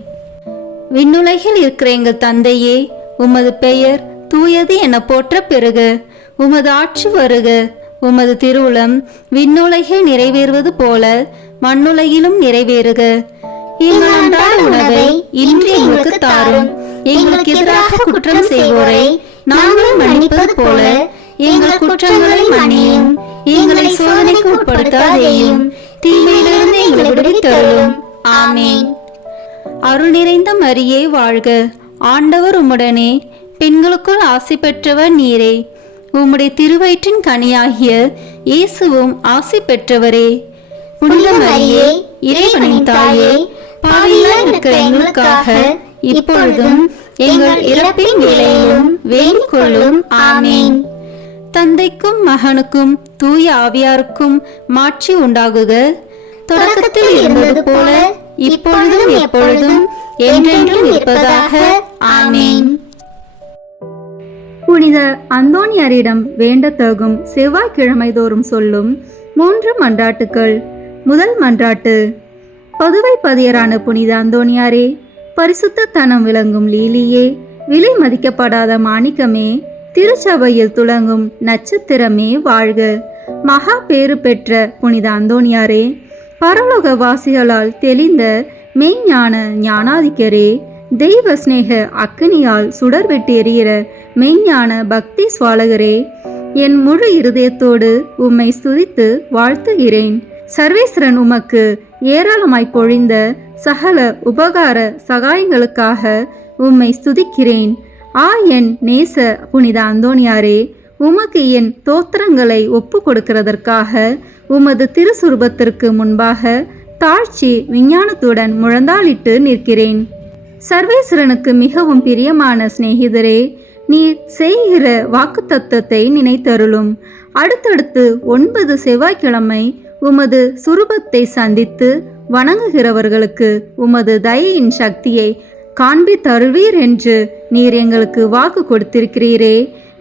விண்ணுலகில் இருக்கிற எங்கள் தந்தையே, உமது பெயர் தூயது என போற்ற பெறுக. உமது ஆட்சி வருக. உமது திருவுளம் விண்ணுலகில் நிறைவேறுவது போல மண்ணுலகிலும் நிறைவேறுக. எங்கள் அன்றாட உணவை இன்று எங்களுக்கு தாரும். எங்களுக்கு எதிராக குற்றம் செய்வோரை நாங்கள் மன்னிப்பது போல எங்கள் குற்றங்களை மன்னியும். எங்களை சோதனைக்கு உட்படுத்தாதேயும், தீமையிலிருந்து எங்களை விடுவித்தருளும். ஆமேன். அருள் நிறைந்த மரியே வாழ்க. ஆண்டவர் உம்முடனே, பெண்களுக்குள் ஆசி பெற்றவர் நீரே. உம்முடைய திருவயிற்றின் கனியாகிய இயேசுவும் ஆசி பெற்றவரே. புனித மரியே, இறைவனின் தாயே, பாவிகளாய் இருக்கிற எங்களுக்காக இப்பொழுதும் எங்கள் இறப்பின் வேளையிலும் வேண்டிக் கொள்ளும். ஆமேன். தந்தைக்கும் மகனுக்கும் தூய ஆவியாருக்கும் மாட்சி உண்டாகுக. தொடக்கத்தில் இருந்தது போல இப்பொழுதும் எப்பொழுதும் என்றென்றும் இருப்பதாக. ஆமேன். புனித அந்தோணியாரிடம் வேண்டத்தகும் செவ்வாய்க்கிழமை தோறும் சொல்லும் 3 மன்றாட்டுக்கள். முதல் மன்றாட்டு. பதுவை பதியரான புனித அந்தோணியாரே, பரிசுத்த தனம் விளங்கும் லீலியே, விலை மதிக்கப்படாத மாணிக்கமே, திருச்சபையில் துலங்கும் நட்சத்திரமே வாழ்க. மகா பேறு பெற்ற புனித அந்தோணியாரே, பரலோக வாசிகளால் தெளிந்த மெய்ஞான ஞானாதிக்கரே, தெய்வ ஸ்நேக அக்கினியால் சுடர்விட்டு எரிகிற மெய்ஞான பக்தி சுவாலகரே, என் முழு இருதயத்தோடு உம்மை ஸ்துதித்து வாழ்த்துகிறேன். சர்வேஸ்வரன் உமக்கு ஏராளமாய் பொழிந்த சகல உபகார சகாயங்களுக்காக உம்மை ஸ்துதிக்கிறேன். என் நேச புனித அந்தோணியாரே, உமக்கு என் தோத்திரங்களை ஒப்பு கொடுக்கிறதற்காக உமது திருசுரூபத்திற்கு முன்பாக தாழ்ச்சி விஞ்ஞானத்துடன் முழந்தாளிட்டு நிற்கிறேன். சர்வேஸ்வரனுக்கு மிகவும் பிரியமான சிநேகிதரே, நீர் செய்கிற வாக்குத்தத்தத்தை நினைத்தருளும். அடுத்தடுத்து 9 செவ்வாய்க்கிழமை உமது சுரூபத்தை சந்தித்து வணங்குகிறவர்களுக்கு உமது தயையின் சக்தியை காண்பித்தருள்வீர் என்று நீர் எங்களுக்கு வாக்கு கொடுத்திருக்கிறீரே.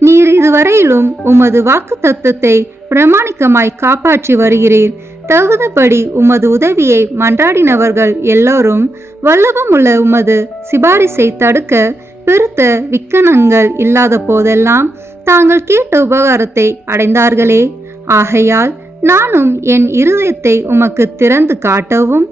நீர் இதுவரையிலும் உமது வாக்கு தத்தத்தை பிரமாணிக்கமாய் காப்பாற்றி வருகிறீர். தகுந்தபடி உமது உதவியை மன்றாடினவர்கள் எல்லோரும் வல்லபமுள்ள உமது சிபாரிசை தடுக்க பெருத்த விக்கனங்கள் இல்லாத போதெல்லாம் தாங்கள் கேட்ட உபகாரத்தை அடைந்தார்களே. ஆகையால் நானும் என் இருதயத்தை உமக்கு திறந்து காட்டவும்,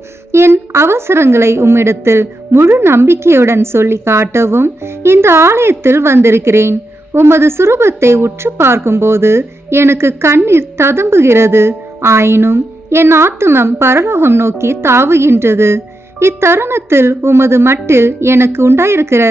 என் அவசரங்களை உம்மிடத்தில் முழு நம்பிக்கையுடன் சொல்லி காட்டவும் இந்த ஆலயத்தில் வந்திருக்கிறேன். உமது சுரூபத்தை உற்று பார்க்கும்போது எனக்கு கண்ணீர் ததும்புகிறது. ஆயினும் என் ஆத்துமம் பரலோகம் நோக்கி தாவுகின்றது. இத்தருணத்தில் உமது மட்டில் எனக்கு உண்டாயிருக்கிற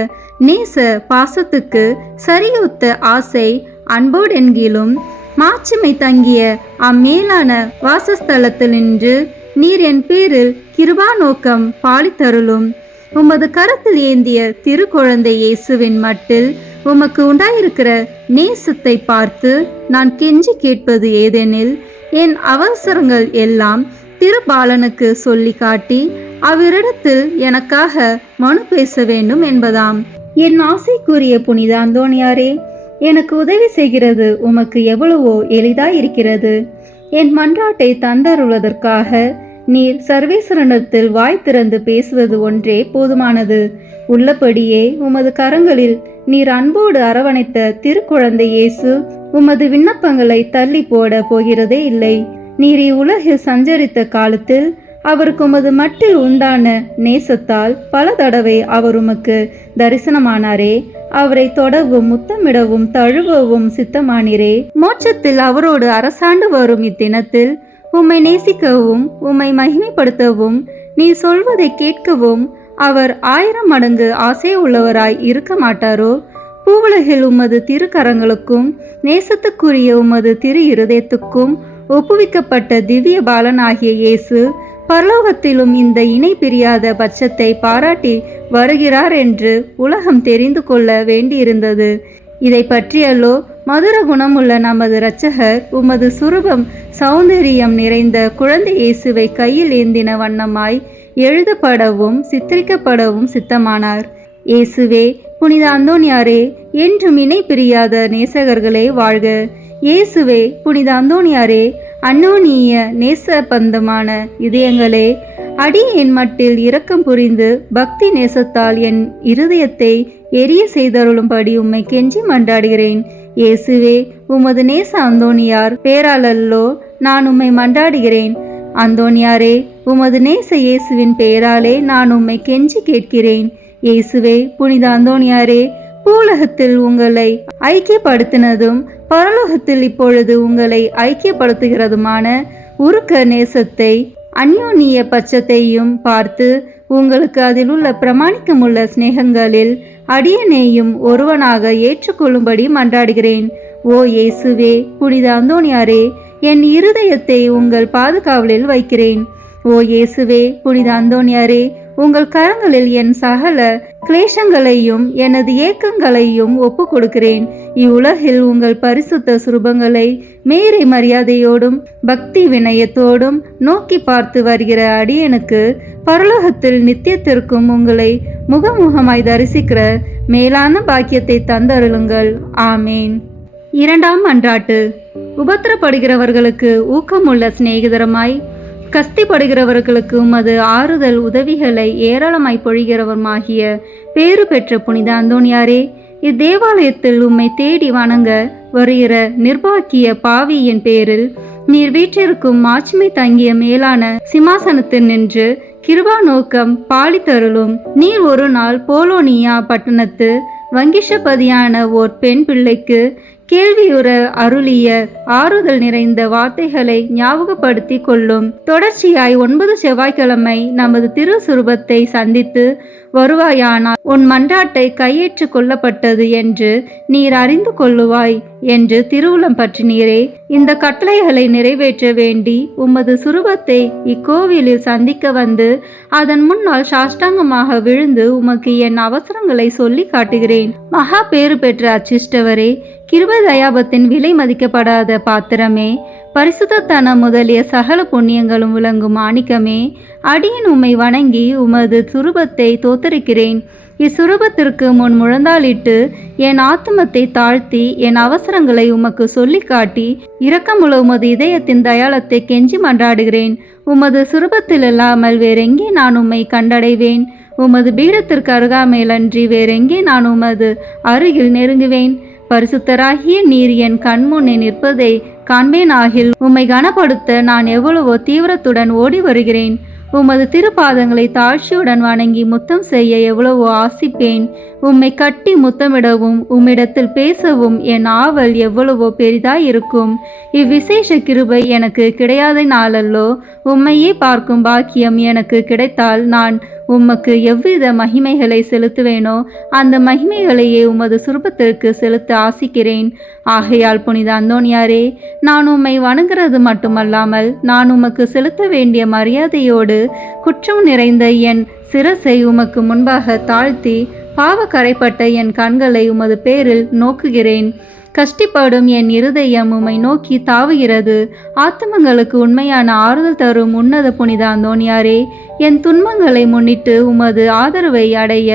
நேச பாசத்துக்கு சரியொத்த ஆசை அன்போடென்கிலும் மாட்சிமை தங்கிய அம்மேலான வாசஸ்தலத்தில் நின்று நீர் என் பேரில் கிருபா நோக்கம் பாலித்தருளும். உமது கரத்தில் ஏந்திய திருக்குழந்தை இயேசுவின் மட்டில் உமக்கு உண்டாயிருக்கிற நேசத்தை பார்த்து நான் கெஞ்சி கேட்பது ஏதெனில், என் அவசரங்கள் எல்லாம் திருபாலனுக்கு சொல்லி காட்டி அவ்விடத்தில் எனக்காக மனு பேச வேண்டும் என்பதாம். என் ஆசைக்குரிய புனித அந்தோணியாரே, எனக்கு உதவி செய்கிறது உமக்கு எவ்வளவோ எளிதாயிருக்கிறது. என் மன்றாட்டை தந்தருள்வதற்காக நீர் சர்வேஸ்வரனிடத்தில் வாய் திறந்து பேசுவது ஒன்றே போதுமானது. உள்ளபடியே உமது கரங்களில் நீர் அன்போடு அரவணைத்த திருக்குழந்தை இயேசு உமது விண்ணப்பங்களை தள்ளி போட போகிறதே இல்லை. நீர் இவ்வுலகில் சஞ்சரித்த காலத்தில் அவருக்கு உமது மட்டில் உண்டான நேசத்தால் பல தடவை அவர் உமக்கு தரிசனமானாரே. அவரை தொடவும் முத்தமிடவும் தழுவவும் சித்தமானீரே. மோட்சத்தில் அவரோடு அரசாண்டு வரும் இத்தினத்தில் உம்மை நேசிக்கவும் உம்மை மகிமைப்படுத்தவும் நீ சொல்வதை கேட்கவும் அவர் 1000 மடங்கு ஆசை உள்ளவராய் இருக்க மாட்டாரோ? பூவுலகில் உமது திருக்கரங்களுக்கும் நேசத்துக்குரிய உமது திரு இருதயத்துக்கும் ஒப்புவிக்கப்பட்ட திவ்ய பாலனாகிய இயேசு பரலோகத்திலும் இந்த இணை பிரியாத பட்சத்தை பாராட்டி வருகிறார் என்று உலகம் தெரிந்து கொள்ள வேண்டியிருந்தது. இதை பற்றியல்லோ மதுர குணமுள்ள நமது இரட்சகர் உமது சுரூபம் சௌந்தரியம் நிறைந்த குழந்தை இயேசுவை கையில் ஏந்தின வண்ணமாய் எழுதப்படவும் சித்தரிக்கப்படவும் சித்தமானார். இயேசுவே, புனித அந்தோணியாரே, என்றும் இணை பிரியாத நேசகர்களே வாழ்க. இயேசுவே, புனித அந்தோணியாரே, அன்னோனிய நேச பந்தமான இதயங்களே, அடியேன் மட்டில் இரக்கம் புரிந்து பக்தி நேசத்தால் என் இருதயத்தை எரிய செய்தருளும்படி உம்மை கெஞ்சி மன்றாடுகிறேன். இயேசுவே, உமது நேச அந்தோணியார் பேராலல்லோ நான் உம்மை மன்றாடுகிறேன். அந்தோணியாரே, உமது நேச இயேசுவின் பெயராலே நான் உம்மை கெஞ்சி கேட்கிறேன். இயேசுவே, புனித அந்தோணியாரே, பூலகத்தில் உங்களை ஐக்கியப்படுத்தினதும் பரலோகத்தில் இப்பொழுது உங்களை ஐக்கியப்படுத்துகிறதுமான உருக்க நேசத்தை அந்யோன்ய பட்சத்தையும் பார்த்து உங்களுக்கு அதில் உள்ள பிரமாணிக்கமுள்ள சிநேகங்களில் அடியனேயும் ஒருவனாக ஏற்றுக்கொள்ளும்படி மன்றாடுகிறேன். ஓ இயேசுவே, புனித அந்தோணியாரே, என் இருதயத்தை உங்கள் பாதுகாவலில் வைக்கிறேன். ஓ இயேசுவே, புனித அந்தோணியாரே, உங்கள் கரங்களில் என் சகல கிளேசங்களையும் எனது ஏக்கங்களையும் ஒப்பு கொடுக்கிறேன். இவ்வுலகில் உங்கள் பரிசுத்த சுரூபங்களை மேரி மரியாதையோடும் பக்தி வினயத்தோடும் நோக்கி பார்த்து வருகிற அடியனுக்கு பரலோகத்தில் நித்தியத்திற்கும் உங்களை முகமுகமாய் தரிசிக்கிற மேலான பாக்கியத்தை தந்தருளுங்கள். ஆமேன். இரண்டாம் மன்றாட்டு. உபத்திரப்படுகிறவர்களுக்கு ஊக்கமுள்ள சிநேகிதரமாய், கஸ்திப்படுகிறவர்களுக்கு உமது ஆறுதல் உதவிகளை ஏராளமாய் பொழிகிறவருமாகிய பேறு பெற்ற புனித அந்தோணியாரே, இத்தேவாலயத்தில் உம்மை தேடி வணங்க வருகிற நிர்பாக்கிய பாவியின் பேரில் நீர் வீற்றிருக்கும் மாட்சிமை தங்கிய மேலான சிம்மாசனத்தில் நின்று கிருபா நோக்கம் பாலித்தருளும். நீர் ஒரு நாள் போலோனியா பட்டணத்து வங்கிஷபதியான ஓர் பெண் பிள்ளைக்கு கேள்வியுற அருளிய ஆறுதல் நிறைந்த வார்த்தைகளை ஞாபகப்படுத்தி கொள்ளும். தொடர்ச்சியாய் 9 செவ்வாய்க்கிழமை நமது திருசுரூபத்தை சந்தித்து வருவாயானால் உன் மன்றாட்டை கையேற்று கொள்ளப்பட்டது என்று நீர் அறிந்து கொள்ளுவாய் என்று திருவுளம் பற்றினீரே. இந்த கட்டளைகளை நிறைவேற்ற வேண்டி உமது சுரூபத்தை இக்கோவிலில் சந்திக்க வந்து அதன் முன்னால் சாஷ்டாங்கமாக விழுந்து உமக்கு என் அவசரங்களை சொல்லி காட்டுகிறேன். மகா பேறு பெற்ற அச்சிஷ்டவரே, கிருபை தயாபத்தின் விலை மதிக்கப்படாத பாத்திரமே, பரிசுத்தத்தனம் முதலிய சகல புண்ணியங்களும் விளங்கும் மாணிக்கமே, அடியேன் உம்மை வணங்கி உமது சுரூபத்தை தோத்தரிக்கிறேன். இச்சுரூபத்திற்கு முன் முழந்தாளிட்டு என் ஆத்மத்தை தாழ்த்தி என் அவசரங்களை உமக்கு சொல்லி காட்டி இரக்கமுள்ள உமது இதயத்தின் தயாளத்தை கெஞ்சி மன்றாடுகிறேன். உமது சுரூபத்தில் இல்லாமல் வேறெங்கே நான் உம்மை கண்டடைவேன்? உமது பீடத்திற்கு அருகாமையிலன்றி வேறெங்கே நான் உமது அருகில் நெருங்குவேன்? பரிசுத்தராகிய நீர் என் கண்முன்னே நிற்பதை காண்பேனாகில் உம்மை கனப்படுத்த நான் எவ்வளவோ தீவிரத்துடன் ஓடி வருகிறேன். உமது திருப்பாதங்களை தாழ்ச்சியுடன் வணங்கி முத்தம் செய்ய எவ்வளவோ ஆசிப்பேன். உம்மை கட்டி முத்தமிடவும் உம்மிடத்தில் பேசவும் என் ஆவல் எவ்வளவோ பெரிதாயிருக்கும். இவ்விசேஷ கிருபை எனக்கு கிடையாத நாளல்லோ. உம்மையே பார்க்கும் பாக்கியம் எனக்கு கிடைத்தால் நான் உமக்கு எவ்வித மகிமைகளை செலுத்துவேனோ அந்த மகிமைகளையே உமது சுரூபத்திற்கு செலுத்த ஆசிக்கிறேன். ஆகையால் புனித அந்தோணியாரே, நான் உம்மை வணங்குறது மட்டுமல்லாமல் நான் உமக்கு செலுத்த வேண்டிய மரியாதையோடு குற்றம் நிறைந்த என் சிரசை உமக்கு முன்பாக தாழ்த்தி பாவ கரைப்பட்ட என் கண்களை உமது பேரில் நோக்குகிறேன். கஷ்டிப்படும் என் இருதயம் உம்மை நோக்கி தாவுகிறது. ஆத்மங்களுக்கு உண்மையான ஆறுதல் தரும் உன்னத புனித அந்தோணியாரே, என் துன்பங்களை முன்னிட்டு உமது ஆதரவை அடைய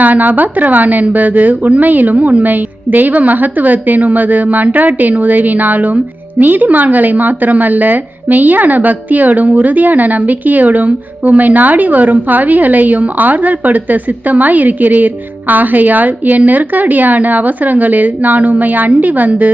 நான் அபாத்திரவான் என்பது உண்மையிலும் உண்மை. தெய்வ மகத்துவத்தின் உமது மன்றாட்டின் உதவினாலும் நீதிமான்களை மாத்திரமல்ல, மெய்யான பக்தியோடும் உறுதியான நம்பிக்கையோடும் உம்மை நாடி வரும் பாவிகளையும் ஆறுதல் படுத்த சித்தமாய் இருக்கிறீர். ஆகையால் என் நெருக்கடியான அவசரங்களில் நான் உம்மை அண்டி வந்து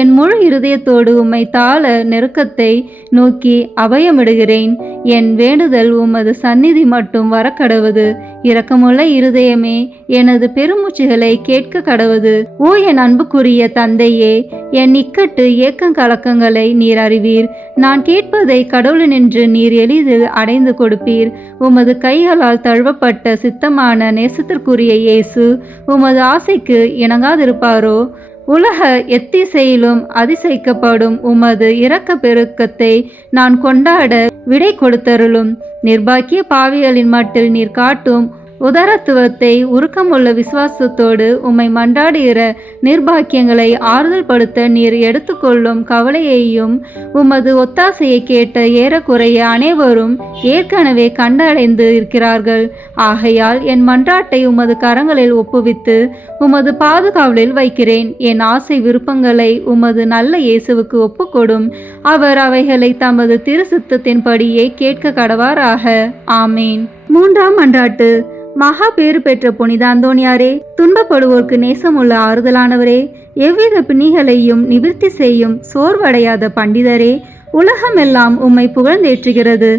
என் முழு இருதயத்தோடு உம்மை தாழ நெருக்கத்தை நோக்கி அபயமிடுகிறேன். என் வேண்டுதல் உமது சந்நிதி மட்டும் வரக்கடவுது. இரக்கமுள்ள இருதயமே, எனது பெருமூச்சுகளை கேட்க கடவுது. ஓ என் அன்புக்குரிய தந்தையே, என் இக்கட்டு ஏக்கங்கலக்கங்களை நீர் அறிவீர். நான் கேட்பதை கடவுளினின்று நீர் எளிதில் அடைந்து கொடுப்பீர். உமது கைகளால் தழுவப்பட்ட சித்தமான நேசத்திற்குரிய இயேசு உமது ஆசைக்கு இணங்காதிருப்பாரோ? உலக எத்திசையிலும் அதிசயிக்கப்படும் உமது இரக்க பெருக்கத்தை நான் கொண்டாட விடை கொடுத்தருளும். நிர்பாக்கிய பாவிகளின் மட்டில் நீர் காட்டும் உதாரத்துவத்தை உருக்கமுள்ள விசுவாசத்தோடு உம்மை மன்றாடுகிற நிர்பாக்கியங்களை ஆறுதல் படுத்த நீர் எடுத்துக்கொள்ளும் கவலையையும் உமது ஒத்தாசையை கேட்ட ஏறக்குறைய அனைவரும் ஏற்கனவே கண்டடைந்து இருக்கிறார்கள். ஆகையால் என் மன்றாட்டை உமது கரங்களில் ஒப்புவித்து உமது பாதுகாவலில் வைக்கிறேன். என் ஆசை விருப்பங்களை உமது நல்ல இயேசுவுக்கு ஒப்புக்கொடும். அவர் அவைகளை தமது திருசித்தத்தின்படியே கேட்க கடவாராக. ஆமேன். மூன்றாம் மன்றாட்டு. மகா பேறு பெற்ற புனித அந்தோணியாரே, துன்பப்படுவோர்க்கு நேசமுள்ள ஆறுதலானவரே, எவ்வித பிணிகளையும் நிவிர்த்தி செய்யும் சோர்வடையாத பண்டிதரே, உலகமெல்லாம் உம்மை புகழ்ந்தேற்றுகிறது.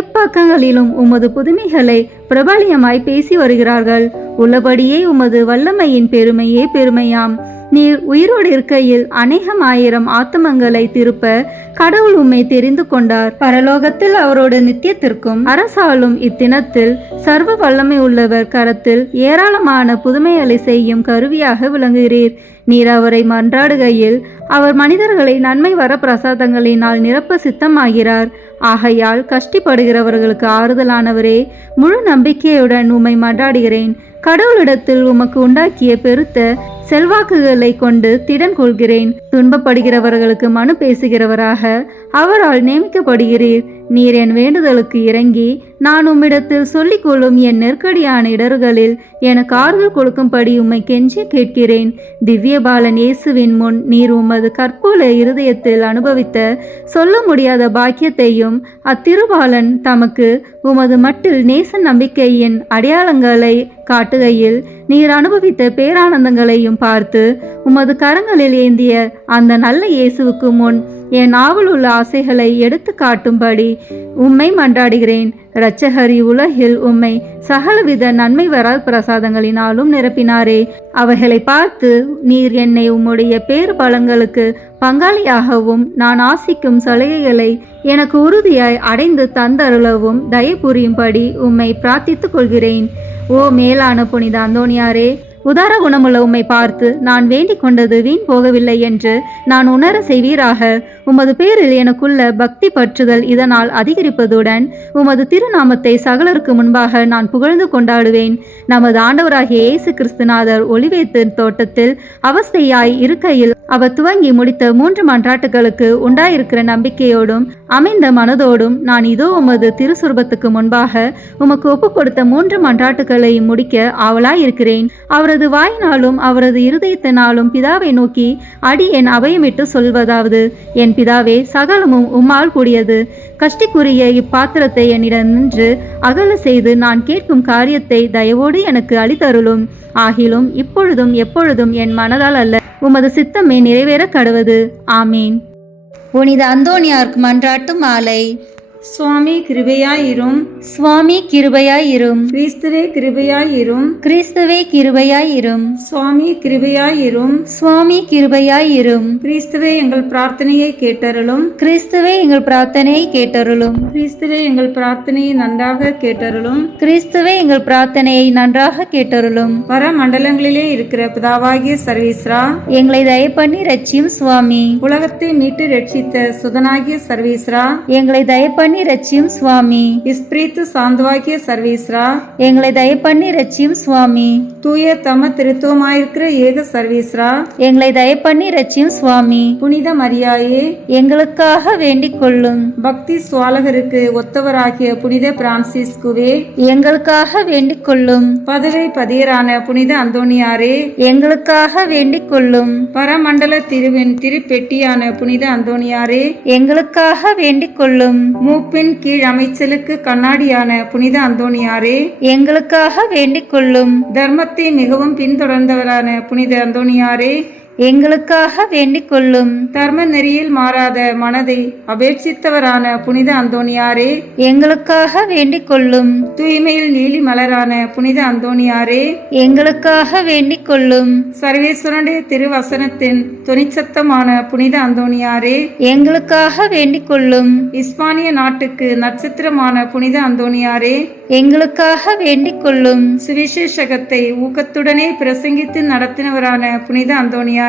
எப்பக்கங்களிலும் உமது புதுமைகளை பிரபலியமாய் பேசி வருகிறார்கள். உள்ளபடியே உமது வல்லமையின் பெருமையே பெருமையாம். நீர் உயிரோடு இருக்கையில் அநேகமாயிரம் ஆத்துமங்களை திருப்ப கடவுள் உம்மை தெரிந்து கொண்டார். பரலோகத்தில் அவரோட நித்தியத்திற்கும் அரசாலும் இத்தினத்தில் சர்வ வல்லமை உள்ளவர் கரத்தில் ஏராளமான புதுமைகளை செய்யும் கருவியாக விளங்குகிறீர். நீர் அவரை மன்றாடுகையில் அவர் மனிதர்களை நன்மை வர பிரசாதங்களினால் நிரப்ப சித்தமாகிறார். ஆகையால் கஷ்டப்படுகிறவர்களுக்கு ஆறுதலானவரே, முழு நம்பிக்கையுடன் உம்மை மன்றாடுகிறேன். கடவுளிடத்தில் உமக்கு உண்டாக்கிய பெருத்த செல்வாக்குகளை கொண்டு திடன் கொள்கிறேன். துன்பப்படுகிறவர்களுக்கு மனு பேசுகிறவராக அவரால் நியமிக்கப்படுகிறீர். நீர் என் வேண்டுதலுக்கு இறங்கி நான் உம்மிடத்தில் சொல்லிக் கொள்ளும் என் நெருக்கடியான இடர்களில் எனக்கு ஆறுதல் கொடுக்கும்படி உம்மை கெஞ்சி கேட்கிறேன். திவ்ய பாலன் இயேசுவின் முன் நீர் உமது கற்புள்ள இருதயத்தில் அனுபவித்த சொல்ல முடியாத பாக்கியத்தையும் அத்திருபாலன் தமக்கு உமது மட்டில் நேச நம்பிக்கையின் அடையாளங்களை காட்டுகையில் நீர் அனுபவித்த பேரானந்தங்களையும் பார்த்து உமது கரங்களில் ஏந்திய அந்த நல்ல இயேசுவுக்கு முன் என் ஆவலுள்ள ஆசைகளை எடுத்து காட்டும்படி உம்மை மன்றாடுகிறேன். இரட்சகரி உலகில் உம்மை சகலவித நன்மை வரா பிரசாதங்களினாலும் நிரப்பினாரே. அவைகளை பார்த்து நீர் என்னை உம்முடைய பேறு பலன்களுக்கு பங்காளியாகவும் நான் ஆசிக்கும் சலுகைகளை எனக்கு உறுதியாய் அடைந்து தந்தருளவும் தயை புரியும்படி உம்மை பிரார்த்தித்துக் கொள்கிறேன். ஓ மேலான புனித அந்தோணியாரே, உதார குணமுள்ள உம்மை பார்த்து நான் வேண்டிக் கொண்டது வீண் போகவில்லை என்று நான் உணர செய்வீராக. உமது பேரில் எனக்குள்ள பக்தி பற்றுதல் இதனால் அதிகரிப்பதுடன் உமது திருநாமத்தை சகலருக்கு முன்பாக நான் புகழ்ந்து கொண்டாடுவேன். நமது ஆண்டவராகிய இயேசு கிறிஸ்துநாதர் ஒலிவேத்து தோட்டத்தில் அவஸ்தையாய் இருக்கையில் அவர் துவங்கி முடித்த 3 மன்றாட்டுகளுக்கு உண்டாயிருக்கிற நம்பிக்கையோடும் அமைந்த மனதோடும் நான் இதோ உமது திருசுரபத்துக்கு முன்பாக உமக்கு ஒப்புக் கொடுத்த 3 மன்றாட்டுகளை முடிக்க ஆவலாயிருக்கிறேன். அவரது வாயினாலும் அவரது இருதயத்தினாலும் பிதாவை நோக்கி அடியேன் அபயமிட்டு சொல்வதாவது, என் பிதாவே, சகலமும் உம்மால் கூடியது. கஷ்டிக்குரிய இப்பாத்திரத்தை என்னிடம் நின்று அகல செய்து நான் கேட்கும் காரியத்தை தயவோடு எனக்கு அளித்தருளும். ஆகிலும் இப்பொழுதும் எப்பொழுதும் என் மனதால் அல்ல, உமது சித்தமே நிறைவேற கடவது. ஆமீன். புனித அந்தோணியார்க்கு மன்றாட்டு மாலை. சுவாமி கிருபையாயிரும். சுவாமி கிருபையாயிரும். கிறிஸ்துவே கிருபையாயிரும். கிறிஸ்துவே கிருபையாயிரும். சுவாமி கிருபையாயிரும். சுவாமி கிருபையாயிரும். கிறிஸ்துவே எங்கள் பிரார்த்தனையை கேட்டருளும். கிறிஸ்துவே எங்கள் பிரார்த்தனையை கேட்டருளும். கிறிஸ்துவே எங்கள் பிரார்த்தனையை நன்றாக கேட்டருளும். கிறிஸ்துவே எங்கள் பிரார்த்தனையை நன்றாக கேட்டருளும். பரமண்டலங்களிலே இருக்கிற பிதாவாகிய சர்வீஸ்ரா, எங்களை தயப்பண்ணி ரட்சியும் சுவாமி. உலகத்தை மீட்டு ரட்சித்த சுதனாகிய சர்வீஸ்ரா, எங்களை தயப்பண்ணி ரட்சியும் சுவாமி. இஸ்பிரித்து சாந்தவாகிய சர்வீஸ்ரா, எங்களை தயப்பண்ணி ரட்சியும் சுவாமி. தூய தம திருத்துவமாயிருக்கிற ஏக சர்வீஸ்ரா, எங்களை தயப்பண்ணி ரட்சியும் சுவாமி. புனித மரியாயே, எங்களுக்காக வேண்டிக் கொள்ளும். பக்தி சுவாலகருக்கு ஒத்தவராகிய புனித பிரான்சிஸ்குவே, எங்களுக்காக வேண்டிக் கொள்ளும். பதவை பதியரான புனித அந்தோணியாரே, எங்களுக்காக வேண்டிக் கொள்ளும். பரமண்டல திருவின் திருப்பெட்டியான புனித அந்தோணியாரே, எங்களுக்காக வேண்டிக் கொள்ளும். மூப்பின் கீழ் அமைச்சலுக்கு கண்ணாடியான புனித அந்தோணியாரே, எங்களுக்காக வேண்டிக் கொள்ளும். தர்மத்தை மிகவும் பின்தொடர்ந்தவரான புனித அந்தோணியாரே, எங்களுக்காக வேண்டிக் கொள்ளும். தர்ம நெறியில் மாறாத மனதை அபேட்சித்தவரான புனித அந்தோணியாரே, எங்களுக்காக வேண்டிக் கொள்ளும். தூய்மையில் நீலி மலரான புனித அந்தோணியாரே, எங்களுக்காக வேண்டிக் கொள்ளும். சர்வேஸ்வரனுடைய திருவசனத்தின் தொனிச்சத்தமான புனித அந்தோணியாரே, எங்களுக்காக வேண்டிக் கொள்ளும். இஸ்பானிய நாட்டுக்கு நட்சத்திரமான புனித அந்தோணியாரே, எங்களுக்காக வேண்டிக் கொள்ளும். சுவிசேஷகத்தை ஊக்கத்துடனே பிரசங்கித்து நடத்தினவரான புனித அந்தோணியாரே,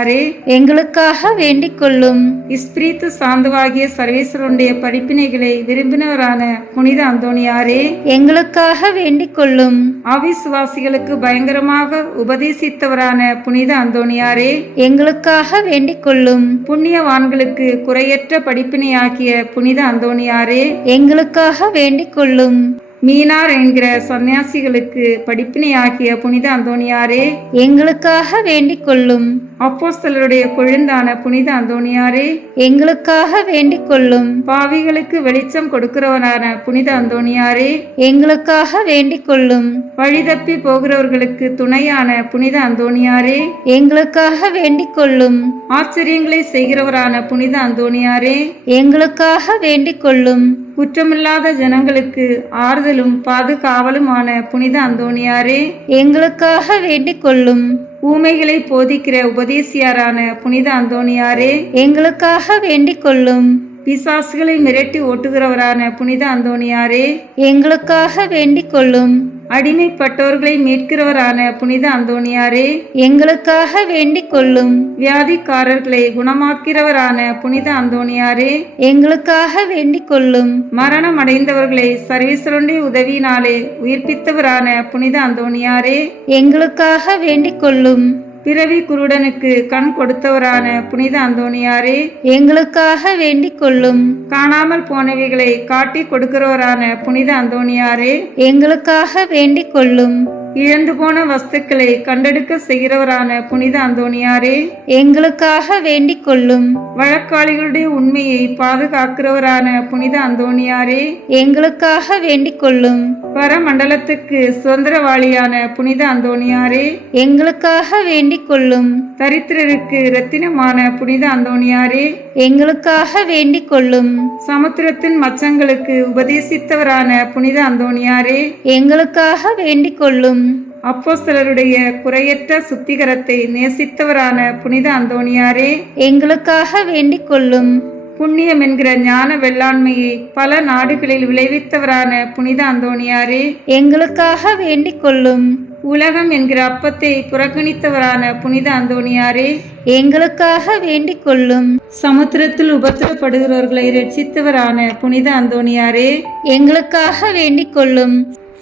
எங்களுக்காக வேண்டிக் கொள்ளும். இஸ்பிரித்து சாந்தவாகிய சர்வேஸ்வரனுடைய படிப்பினைகளை விரும்பினவரான புனித அந்தோணியாரே, எங்களுக்காக வேண்டிக் கொள்ளும். அவிசுவாசிகளுக்கு பயங்கரமாக உபதேசித்தவரான புனித அந்தோணியாரே, எங்களுக்காக வேண்டிக் கொள்ளும். புண்ணியவான்களுக்கு குறையற்ற படிப்பினையாகிய புனித அந்தோணியாரே, எங்களுக்காக வேண்டிக் கொள்ளும். மீனார் என்கிற சன்னியாசிகளுக்கு படிப்பினையாகிய புனித அந்தோணியாரே, எங்களுக்காக வேண்டிக் கொள்ளும். அப்போஸ்தலருடைய கொழுந்தான புனித அந்தோணியாரே, எங்களுக்காக வேண்டிக் கொள்ளும். பாவிகளுக்கு வெளிச்சம் கொடுக்கிறவரான புனித அந்தோணியாரே, எங்களுக்காக வேண்டிக் கொள்ளும். வழிதப்பி போகிறவர்களுக்கு துணையான புனித அந்தோணியாரே, எங்களுக்காக வேண்டிக் கொள்ளும். ஆச்சரியங்களை செய்கிறவரான புனித அந்தோணியாரே, எங்களுக்காக வேண்டிக் கொள்ளும். குற்றமில்லாத ஜனங்களுக்கு ஆறுதலும் பாதுகாவலுமான புனித அந்தோணியாரே, எங்களுக்காக வேண்டிக் கொள்ளும். ஊமைகளை போதிக்கிற உபதேசியாரான புனித அந்தோணியாரே, எங்களுக்காக வேண்டிக் கொள்ளும். பிசாசுகளை மிரட்டி ஓட்டுகிறவரான புனித அந்தோணியாரே, எங்களுக்காக வேண்டிக் கொள்ளும். அடிமைப்பட்டோர்களை மீட்கிறவரான புனித அந்தோணியாரே, எங்களுக்காக வேண்டிக் கொள்ளும். வியாதிக்காரர்களை குணமாக்கிறவரான புனித அந்தோணியாரே, எங்களுக்காக வேண்டிக் கொள்ளும். மரணம் அடைந்தவர்களை சர்வீஸ்வரனுடைய உதவியினாலே உயிர்ப்பித்தவரான புனித அந்தோணியாரே, எங்களுக்காக வேண்டிக் கொள்ளும். பிறவி குருடனுக்கு கண் கொடுத்தவரான புனித அந்தோணியாரே, எங்களுக்காக வேண்டிக் கொள்ளும். காணாமல் போனவைகளை காட்டி கொடுக்கிறவரான புனித அந்தோணியாரே, எங்களுக்காக வேண்டிக் கொள்ளும். இழந்து போன வஸ்துக்களை கண்டெடுக்க செய்கிறவரான புனித அந்தோணியாரே, எங்களுக்காக வேண்டிக் கொள்ளும். வழக்காளிகளுடைய உண்மையை பாதுகாக்கிறவரான புனித அந்தோணியாரே, எங்களுக்காக வேண்டிக் கொள்ளும். பரமண்டலத்துக்கு சுதந்திரவாளியான புனித அந்தோணியாரே, எங்களுக்காக வேண்டிக் கொள்ளும். தரித்திரருக்கு இரத்தினமான புனித அந்தோணியாரே, எங்களுக்காக வேண்டிக் கொள்ளும். சமுத்திரத்தின் மச்சங்களுக்கு உபதேசித்தவரான புனித அந்தோணியாரே, எங்களுக்காக வேண்டிக் கொள்ளும். அப்போஸ்தலருடைய குறையற்ற சுத்திகரத்தை நேசித்தவரான புனித அந்தோணியாரே, எங்களுக்காக வேண்டிக் கொள்ளும். புண்ணியம் என்கிற ஞான வெள்ளாண்மையை பல நாடுகளில் விளைவித்தவரான புனித அந்தோணியாரே, எங்களுக்காக வேண்டிக் கொள்ளும். உலகம் என்கிற அப்பத்தை புறக்கணித்தவரான புனித அந்தோணியாரே, எங்களுக்காக வேண்டிக் கொள்ளும். சமுத்திரத்தில் உபத்திரப்படுகிறவர்களை ரட்சித்தவரான புனித அந்தோணியாரே, எங்களுக்காக வேண்டிக் கொள்ளும்.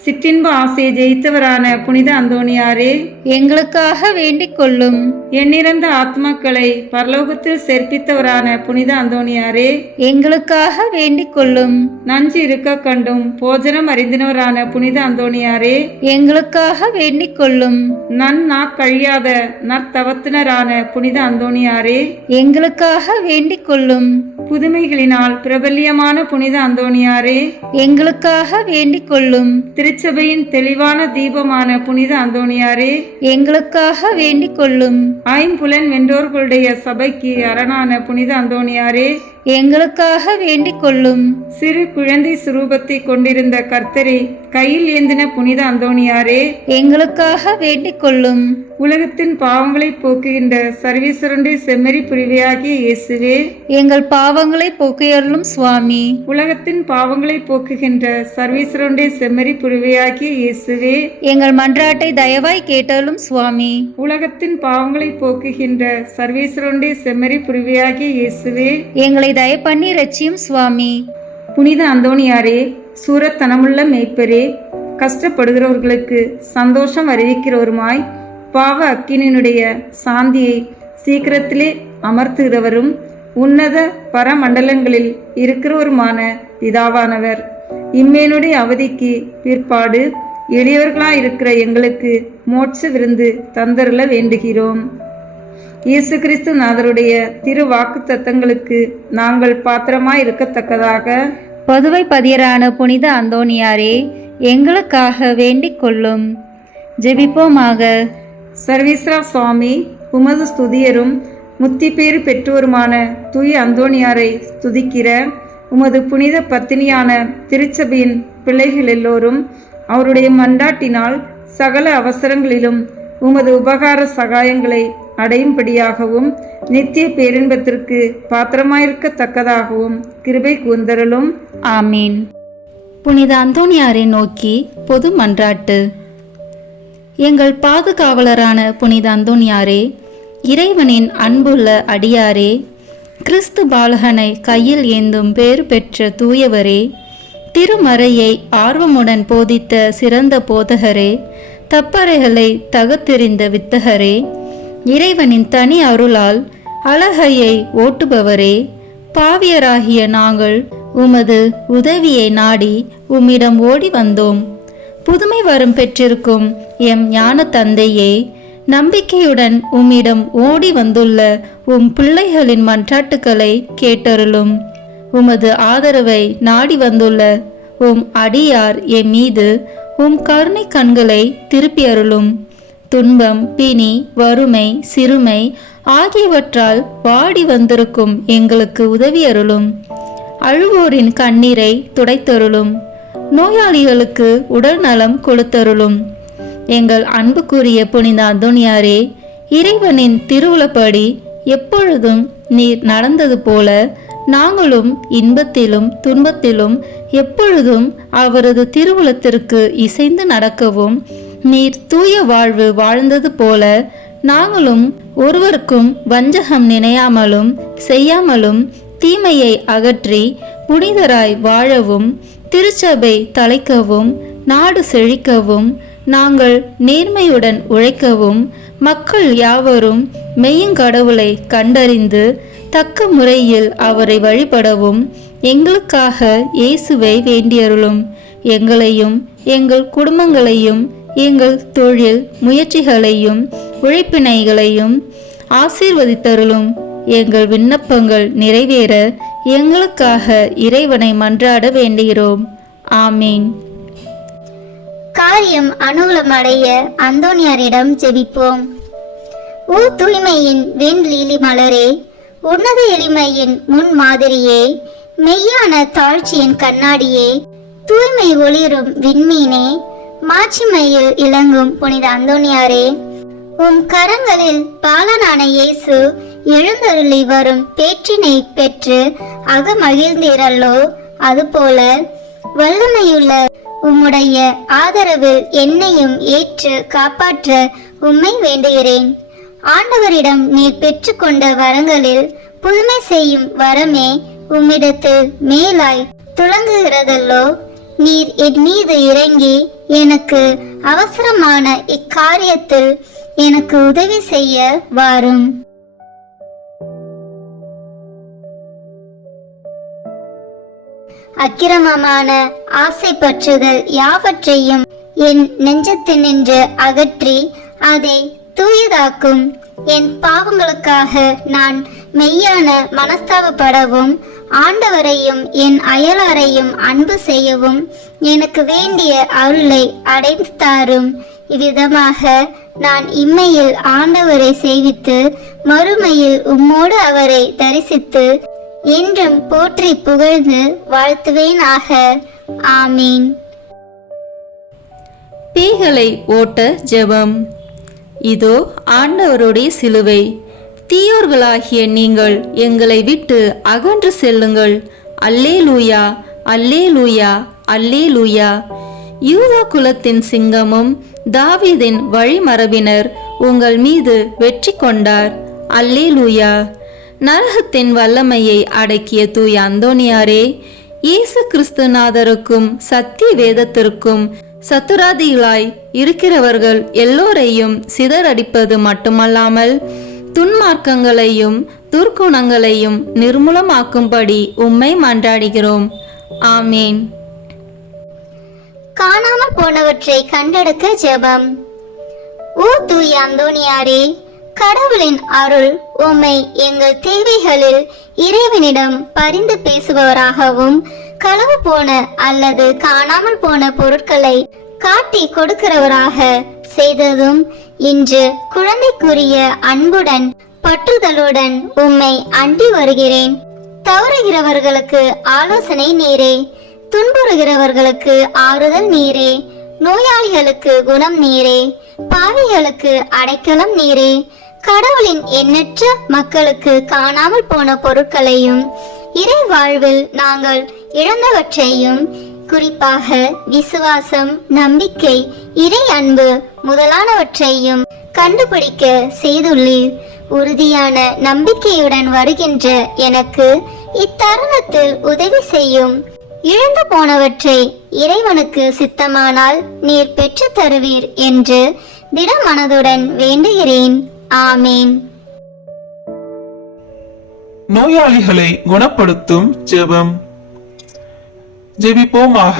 சிற்றின்ப ஆசையை ஜெயித்தவரான புனித அந்தோணியாரே, எங்களுக்காக வேண்டிக் கொள்ளும். எண்ணிறந்த ஆத்மாக்களை பரலோகத்தில் சேர்ப்பித்தவரான புனித அந்தோணியாரே, எங்களுக்காக வேண்டிக் கொள்ளும். நஞ்சு இருக்க கண்டும் போஜனம் அறிந்தினவரான புனித அந்தோணியாரே, எங்களுக்காக வேண்டிக் கொள்ளும். கழியாத நற்தவத்தினரான புனித அந்தோணியாரே, எங்களுக்காக வேண்டிக் கொள்ளும். புதுமைகளினால் பிரபல்யமான புனித அந்தோணியாரே, எங்களுக்காக வேண்டிக் கொள்ளும். திருச்சபையின் தெளிவான தீபமான புனித அந்தோணியாரே, எங்களுக்காக வேண்டிக் கொள்ளும். ஐம்புலன் வென்றோர்களுடைய சபைக்கு அரணான புனித அந்தோணியாரே, எங்களுக்காக வேண்டிக் கொள்ளும். சிறு குழந்தை சுரூபத்தை கொண்டிருந்த கர்த்தரை கையில் ஏந்தின புனித அந்தோணியாரே, எங்களுக்காக வேண்டிக் கொள்ளும். உலகத்தின் பாவங்களை போக்குகின்ற சர்வீஸ்வரனுடைய செம்மறி புரிவையாகிய இயேசுவே, எங்கள் பாவங்களை போக்கியருளும் சுவாமி. உலகத்தின் பாவங்களை போக்குகின்ற சர்வீஸ்வரனுடைய செம்மறி புரிவையாகிய இயேசுவே, எங்கள் மன்றாட்டை தயவாய் கேட்டருளும் சுவாமி. உலகத்தின் பாவங்களை போக்குகின்ற சர்வீஸ்வரனுடைய செம்மறி புரிவையாகிய இயேசுவே, எங்களை தயப்பண்ணி ரட்சியும் சுவாமி. புனித அந்தோணியாரே, சூரத்தனமுள்ள மேய்ப்பரே, கஷ்டப்படுகிறவர்களுக்கு சந்தோஷம் அறிவிக்கிறவருமாய் பாவ அக்கினியினுடைய சாந்தியை சீக்கிரத்திலே அமர்த்துகிறவரும் உன்னத பரமண்டலங்களில் இருக்கிறவருமான பிதாவானவர், இம்மேனுடைய அவதிக்கு பிற்பாடு எளியவர்களாயிருக்கிற எங்களுக்கு மோட்ச விருந்து தந்தருள வேண்டுகிறோம். இயேசு கிறிஸ்து நாதருடைய திரு வாக்கு தத்தங்களுக்கு நாங்கள் பாத்திரமாய் இருக்கத்தக்கதாக பதுவை பதியரான புனித அந்தோணியாரே, எங்களுக்காக வேண்டிக் கொள்ளும். ஜெபிப்போமாக. சர்வீஸ்வரா சுவாமி, உமது ஸ்துதியரும் முத்திப்பேறு பெற்றோருமான தூய அந்தோணியாரை ஸ்துதிக்கிற உமது புனித பத்தினியான திருச்சபையின் பிள்ளைகள் எல்லோரும் அவருடைய மன்றாட்டினால் சகல அவசரங்களிலும் உமது உபகார சகாயங்களை அடையும்படியாகவும் நித்திய பேரின்பத்திற்கு பாத்திரமாயிருக்கத்தக்கதாகவும் கிருபை கூர்ந்தருளும். ஆமீன். புனித அந்தோணியாரை நோக்கி பொது மன்றாட்டு. எங்கள் பாதுகாவலரான புனித அந்தோணியாரே, இறைவனின் அன்புள்ள அடியாரே, கிறிஸ்து பாலகனை கையில் ஏந்தும் பேறு பெற்ற தூயவரே, திருமறையை ஆர்வமுடன் போதித்த சிறந்த போதகரே, தப்பறைகளை தகத்தெறிந்த வித்தகரே, இறைவனின் தனி அருளால் அழகையை ஓட்டுபவரே, பாவியராகிய நாங்கள் உமது உதவியை நாடி உம்மிடம் ஓடி வந்தோம். புதுமை வரம் பெற்றிருக்கும் எம் ஞான தந்தையே, நம்பிக்கையுடன் உம்மிடம் ஓடி வந்துள்ள உம் பிள்ளைகளின் மன்றாட்டுக்களை கேட்டருளும். உமது ஆதரவை நாடி வந்துள்ள உம் அடியார் எம் மீது உம் கருணை கண்களை திருப்பி அருளும். துன்பம், பிணி, வறுமை, சிறுமை ஆகியவற்றால் வாடி வந்திருக்கும் எங்களுக்கு உதவி அருளும். அழுவோரின் கண்ணீரை துடைத்தருளும். நோயாளிகளுக்கு உடல் நலம் கொடுத்தருளும். எங்கள் அன்புக்குரிய புனித அந்தோணியாரே, இறைவனின் திருவுளப்படி எப்பொழுதும் நீர் நடந்தது போல நாங்களும் இன்பத்திலும் துன்பத்திலும் எப்பொழுதும் அவரது திருவுளத்திற்கு இசைந்து நடக்கவும், நீர் தூய வாழ்வு வாழ்ந்தது போல நாங்களும் ஒருவருக்கும் வஞ்சகம் நினையாமலும் செய்யாமலும் தீமையை அகற்றி புனிதராய் வாழவும், திருச்சபை தலைக்கவும், நாடு செழிக்கவும், நாங்கள் நேர்மையுடன் உழைக்கவும், மக்கள் யாவரும் மெய்யுங்கடவுளை கண்டறிந்து தக்க முறையில் அவரை வழிபடவும் எங்களுக்காக இயேசுவை வேண்டியருளும். எங்களையும் எங்கள் குடும்பங்களையும் எங்கள் தொழில் முயற்சிகளையும் உழைப்பினைகளையும் ஆசீர்வதித்தருளும். எங்கள் விண்ணப்பங்கள் நிறைவேற எங்களுக்காக இறைவனை மன்றாட வேண்டுகிறோம். ஆமீன். காரியம் அனுகூலமடைய அந்தோனியாரிடம் ஜெபிப்போம். ஓ தூய்மையின் வெண்லீலி மலரே, உன்னத எளிமையின் முன் மாதிரியே, மெய்யான தாழ்ச்சியின் கண்ணாடியே, தூய்மை ஒளிரும் விண்மீனே, மாட்சிமையில் இளங்கும் புனித அந்தோனியாரே, உம் கரங்களில் பாலனான இயேசு எழுந்தருளி வரும் பேற்றினை பெற்று அகமகிழ்ந்தீரல்லோ, அதுபோல வல்லமையுள்ள உம்முடைய ஆதரவில் என்னையும் ஏற்று காப்பாற்ற உம்மை வேண்டுகிறேன். ஆண்டவரிடம் நீர் பெற்றுக்கொண்ட வரங்களில் புதுமை செய்யும் வரமே உம்மிடத்தில் மேலாய் துளங்குகிறதல்லோ. நீர் என் மீது இறங்கி எனக்கு அவசரமான இக்காரியத்தில் எனக்கு உதவி செய்ய வாரும். அக்கிரமமான ஆசை பற்றுதல் யாவற்றையும் என் நெஞ்சத்தினின்று அகற்றி அதை தூயதாக்கும். என் பாவங்களுக்காக நான் மெய்யான மனஸ்தாபப்படவும், ஆண்டவரையும் என் அயலாரையும் அன்பு செய்யவும் எனக்கு வேண்டிய அருளை அடைந்து தாரும். இவ்விதமாக நான் இம்மையில் ஆண்டவரை சேவித்து மறுமையில் உம்மோடு அவரை தரிசித்து என்றும் போற்றி புகழ்ந்து வாழ்த்துவேனாக. ஆமீன். பேய்களை ஓட்ட ஜெபம். இதோ ஆண்டவருடைய சிலுவை. தீயோர்களாகிய நீங்கள் எங்களை விட்டு அகன்று செல்லுங்கள். அல்லேலூயா, அல்லேலூயா, அல்லேலூயா. யூதா குலத்தின் சிங்கமும் தாவீதின் வழிமரபினர் உங்கள் மீது வெற்றி கொண்டார். அல்லேலூயா. நரகத்தின் வல்லமையை அடக்கிய தூய அந்தோனியாரே, இயேசு கிறிஸ்துநாதருக்கும் சத்திய வேதத்திற்கும் சத்துராதிகளாய் இருக்கிறவர்கள் எல்லோரையும் சிதறடிப்பது மட்டுமல்லாமல் துன்மார்க்கங்களையும் துர்க்குணங்களையும் நிர்மூலமாக்கும்படி உம்மை மன்றாடுகிறோம். ஆமீன். காணாமல் போனவற்றை கண்டெடுக்க ஜெபம். ஓ தூய அந்தோனியாரே, கடவுளின் அருள் உம்மை எங்கள் தேவைகளில் இறைவனிடம் பரிந்து பேசுபவராகவும், களவு போன அல்லது காணாமல் போன பொருட்களை காட்டி கொடுக்கிறவராக செய்ததும், இன்று குழந்தைக்குரிய அன்புடன் பற்றுதலுடன் உம்மை அண்டி வருகிறேன். தவறுகிறவர்களுக்கு ஆலோசனை நீரே, துன்புறுகிறவர்களுக்கு ஆறுதல் நீரே, நோயாளிகளுக்கு குணம் நீரே, பாவிகளுக்கு அடைக்கலம் நீரே. கடவுளின் எண்ணற்ற மக்களுக்கு காணாமல் போன பொருட்களையும் இறை வாழ்வில் நாங்கள் இழந்தவற்றையும், குறிப்பாக விசுவாசம், நம்பிக்கை, இறை அன்பு முதலானவற்றையும் கண்டுபிடிக்க செய்துள்ளீர். உறுதியான நம்பிக்கையுடன் வருகின்ற எனக்கு இத்தருணத்தில் உதவி செய்யும். இழந்து போனவற்றை இறைவனுக்கு சித்தமானால் நீர் பெற்று தருவீர் என்று திடமனதுடன் வேண்டுகிறேன். ஆமீன். நோயாளிகளை குணப்படுத்தும் ஜெபம். ஜெபிப்போமாக.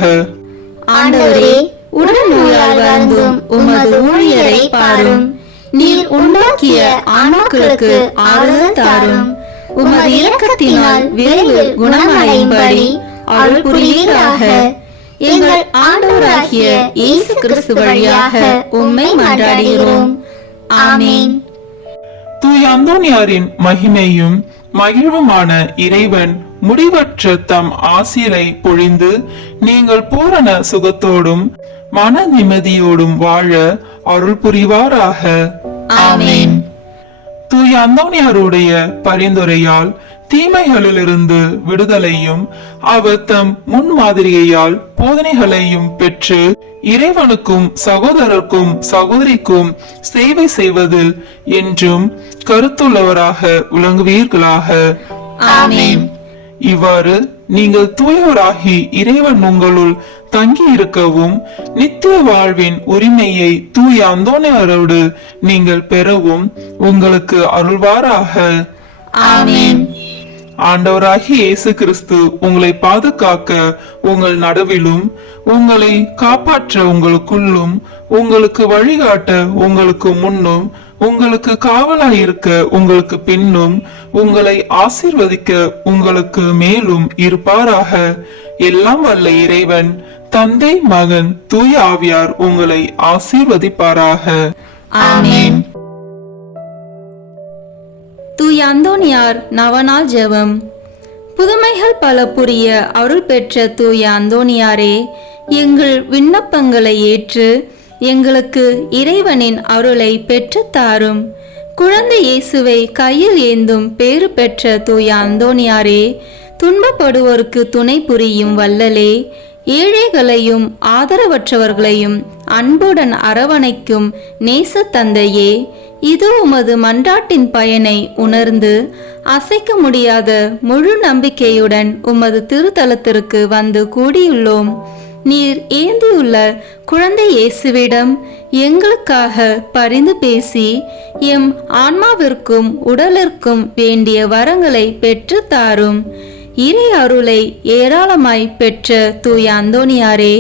ஆண்டவரே, உடல் நோயால் வருந்தும் உமது ஊழியரை பாரும். நீர் உண்டாக்கிய ஆன்மாக்களுக்கு ஆறுதல் தாரும். உமது இரக்கத்தினால் விரைவில் குணமடையும்படி அருள் புரிவீராக. எங்கள் ஆண்டவராகிய இயேசு கிறிஸ்து வழியாக உம்மை மன்றாடுகிறோம். ஆமீன். தூய அந்தோனியாரின் மகிமையும் மகிழ்வுமான இறைவன் முடிவற்ற தம் ஆசிரை பொழிந்து நீங்கள் பூரண சுகத்தோடும் மன நிம்மதியோடும் வாழ அருள் புரிவாராக. ஆமீன். தூய அந்தோனியாருடைய பரிந்துரையால் தீமைகளிலிருந்து விடுதலையும் அவர் தம் முன்மாதிரியையால் போதனைகளையும் பெற்று இறைவனுக்கும் சகோதரருக்கும் சகோதரிக்கும் சேவை செய்வதில் என்றும் கருத்துள்ளவராக விளங்குவீர்களாக. ஆமென். இவ்வாறு நீங்கள் தூயவராகி இறைவன் உங்களுள் தங்கி இருக்கவும் நித்திய வாழ்வின் உரிமையை தூய அந்தோனியாரோடு நீங்கள் பெறவும் உங்களுக்கு அருள்வாராக. ஆமென். ஆண்டவராகிய இயேசு கிறிஸ்து உங்களை பாதுகாக்க உங்கள் நடுவிலும், உங்களை காப்பாற்ற உங்களுக்குள்ளும், உங்களுக்கு வழிகாட்ட உங்களுக்கு முன்னும், உங்களுக்கு காவலாயிருக்க உங்களுக்கு பின்னும், உங்களை ஆசீர்வதிக்க உங்களுக்கு மேலும் இருப்பாராக. எல்லாம் வல்ல இறைவன் தந்தை, மகன், தூய ஆவியார் உங்களை ஆசீர்வதிப்பாராக. ஆமென். தூய அந்தோனியார் நவநாள் ஜெபம். புதுமைகள் பல புரிய அருள் பெற்ற தூய அந்தோனியாரே, எங்கள் விண்ணப்பங்களை ஏற்று எங்களுக்கு இறைவனின் அருளை பெற்றுத் தாரும். குழந்தை இயேசுவை கையில் ஏந்தும் பேறு பெற்ற தூய அந்தோனியாரே, துன்பப்படுவோருக்கு துணை புரியும் வல்லலே, ஏழைகளையும் ஆதரவற்றவர்களையும் அன்புடன் அரவணைக்கும் நேச தந்தையே, இது உமது மன்றாட்டின் பயனை உணர்ந்து அசைக்க முடியாத முழு நம்பிக்கையுடன் உமது திருத்தலத்திற்கு வந்து கூடியுள்ளோம். நீர் ஏந்தியுள்ள குழந்தை இயேசுவிடம் எங்களுக்காக பரிந்து பேசி எம் ஆன்மாவிற்கும் உடலிற்கும் வேண்டிய வரங்களை பெற்று தாரும். இறை அருளை ஏராளமாய் பெற்ற தூய அந்தோனியாரே,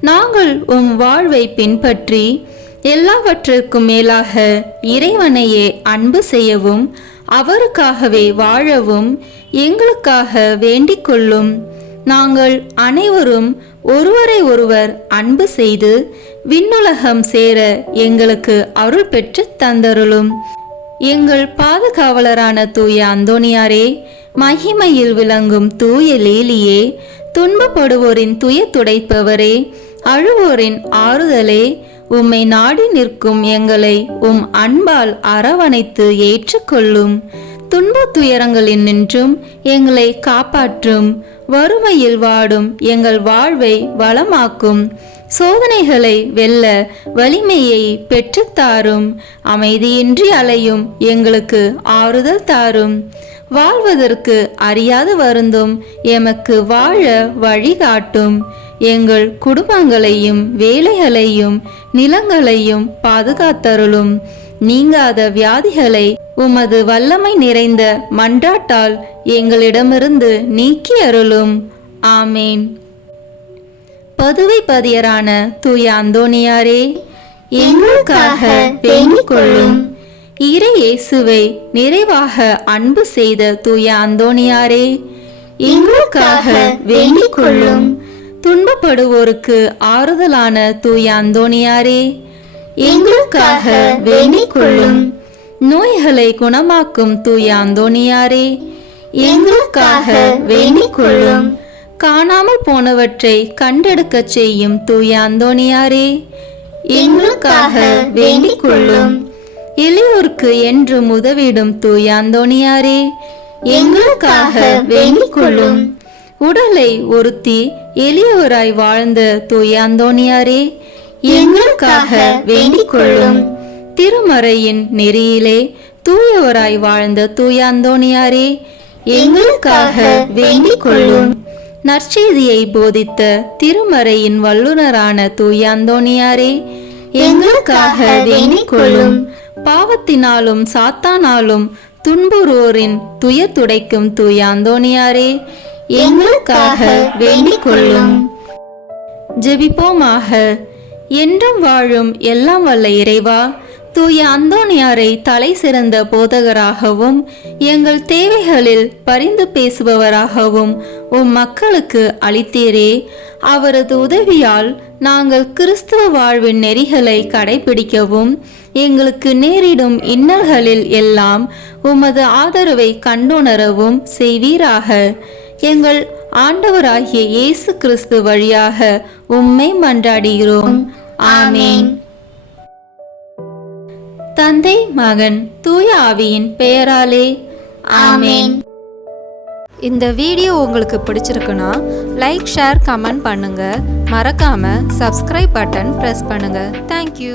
நாங்கள் உம் வாழ்வை பின்பற்றி எல்லாவற்றிற்கும் மேலாக இறைவனையே அன்பு செய்யவும் அவருக்காகவே வாழவும் எங்களுக்காக வேண்டிக் கொள்ளும். நாங்கள் அனைவரும் ஒருவரை ஒருவர் அன்பு செய்து விண்ணுலகம் சேர எங்களுக்கு அருள் பெற்று தந்தருளும். எங்கள் பாதுகாவலரான தூய அந்தோனியாரே, மகிமையில் விளங்கும் தூய லேலியே, துன்பப்படுவோரின் துயர் துடைப்பவரே, அழுவோரின் ஆறுதலே, உம்மை நாடி நிற்கும் எங்களை உம் அன்பால் அரவணைத்து ஏற்றுக்கொள்ளும். துன்பத் துயரங்களில் நின்றும் எங்களை காப்பாற்றும். வறுமையில் வாடும் எங்கள் வாழ்வை வளமாக்கும். சோதனைகளை வெல்ல வலிமையை பெற்றுத்தாரும். அமைதியின்றி அலையும் எங்களுக்கு ஆறுதல் தாரும். வாழ்வதற்கு அறியாது வருந்தும் எமக்கு வாழ வழிகாட்டும். எங்கள் குடும்பங்களையும் வேலைகளையும் நிலங்களையும் பாதுகாத்தருளும். நீங்காத வியாதிகளை உமது வல்லமை நிறைந்த மன்றாட்டால் எங்களிடமிருந்து நீக்கி அருளும். ஆமேன். பதுவை பதியரான தூய அந்தோனியாரே, எங்களுக்காக வேண்டிக் கொள்ளும். இறை இயேசுவை நிறைவாக அன்பு செய்த தூய அந்தோனியாரே, எங்களுக்காக வேண்டிக் கொள்ளும். துன்பப்படுவோருக்கு ஆறுதலான தூய அந்தோனியாரே, எங்களுக்காக வேண்டிக் கொள்ளும். நோய்களை குணமாக்கும் தூய அந்தோனியாரே, எங்களுக்காக வேண்டிக் கொள்ளும். காணாமல் போனவற்றை கண்டெடுக்க செய்யும் தூய அந்தோனியாரே, எங்களுக்காக வேண்டிக் கொள்ளும். எளியோருக்கு என்றும் உதவிடும் தூய அந்தோனியாரே, எங்களுக்காக வேண்டிக் கொள்ளும். உடலை ஒருத்தி எளியவராய் வாழ்ந்த தூய அந்தோனியாரே, எங்களுக்காக வேண்டிக் கொள்ளும். திருமறையின் நெறியிலே தூயவராய் வாழ்ந்த தூய அந்தோனியாரே, எங்களுக்காக வேண்டிக் கொள்ளும். நற்செய்தியை போதித்த திருமறையின் வல்லுனரான தூய அந்தோனியாரே, எங்களுக்காக வேண்டிக் கொள்ளும். பாவத்தினாலும் சாத்தானாலும் துன்புறுவோரின் துயர் துடைக்கும் தூய அந்தோனியாரே, எங்களுக்காக வேண்டிக் கொள்ளும். ஜெபிப்போமாக. என்றும் வாழும் எல்லாம் வல்ல இறைவா, தூய அந்தோனியாரை தலை சிறந்த போதகராகவும் எங்கள் தேவைகளில் பரிந்து பேசுபவராகவும் உம் மக்களுக்கு அளித்தீரே. அவரது உதவியால் நாங்கள் கிறிஸ்துவ வாழ்வின் நெறிகளை கடைபிடிக்கவும் எங்களுக்கு நேரிடும் இன்னல்களில் எல்லாம் உமது ஆதரவை கண்டுணரவும் செய்வீராக. எங்கள் ஆண்டவராகிய இயேசு கிறிஸ்து வழியாக உம்மை மன்றாடுகிறோம். ஆமேன். தந்தை மகன் தூய ஆவியின் பெயராலே ஆமென். இந்த வீடியோ உங்களுக்கு பிடிச்சிருக்குன்னா லைக் ஷேர் கமெண்ட் பண்ணுங்க. மறக்காம சப்ஸ்கிரைப் பட்டன் பிரஸ் பண்ணுங்க. தேங்க்யூ.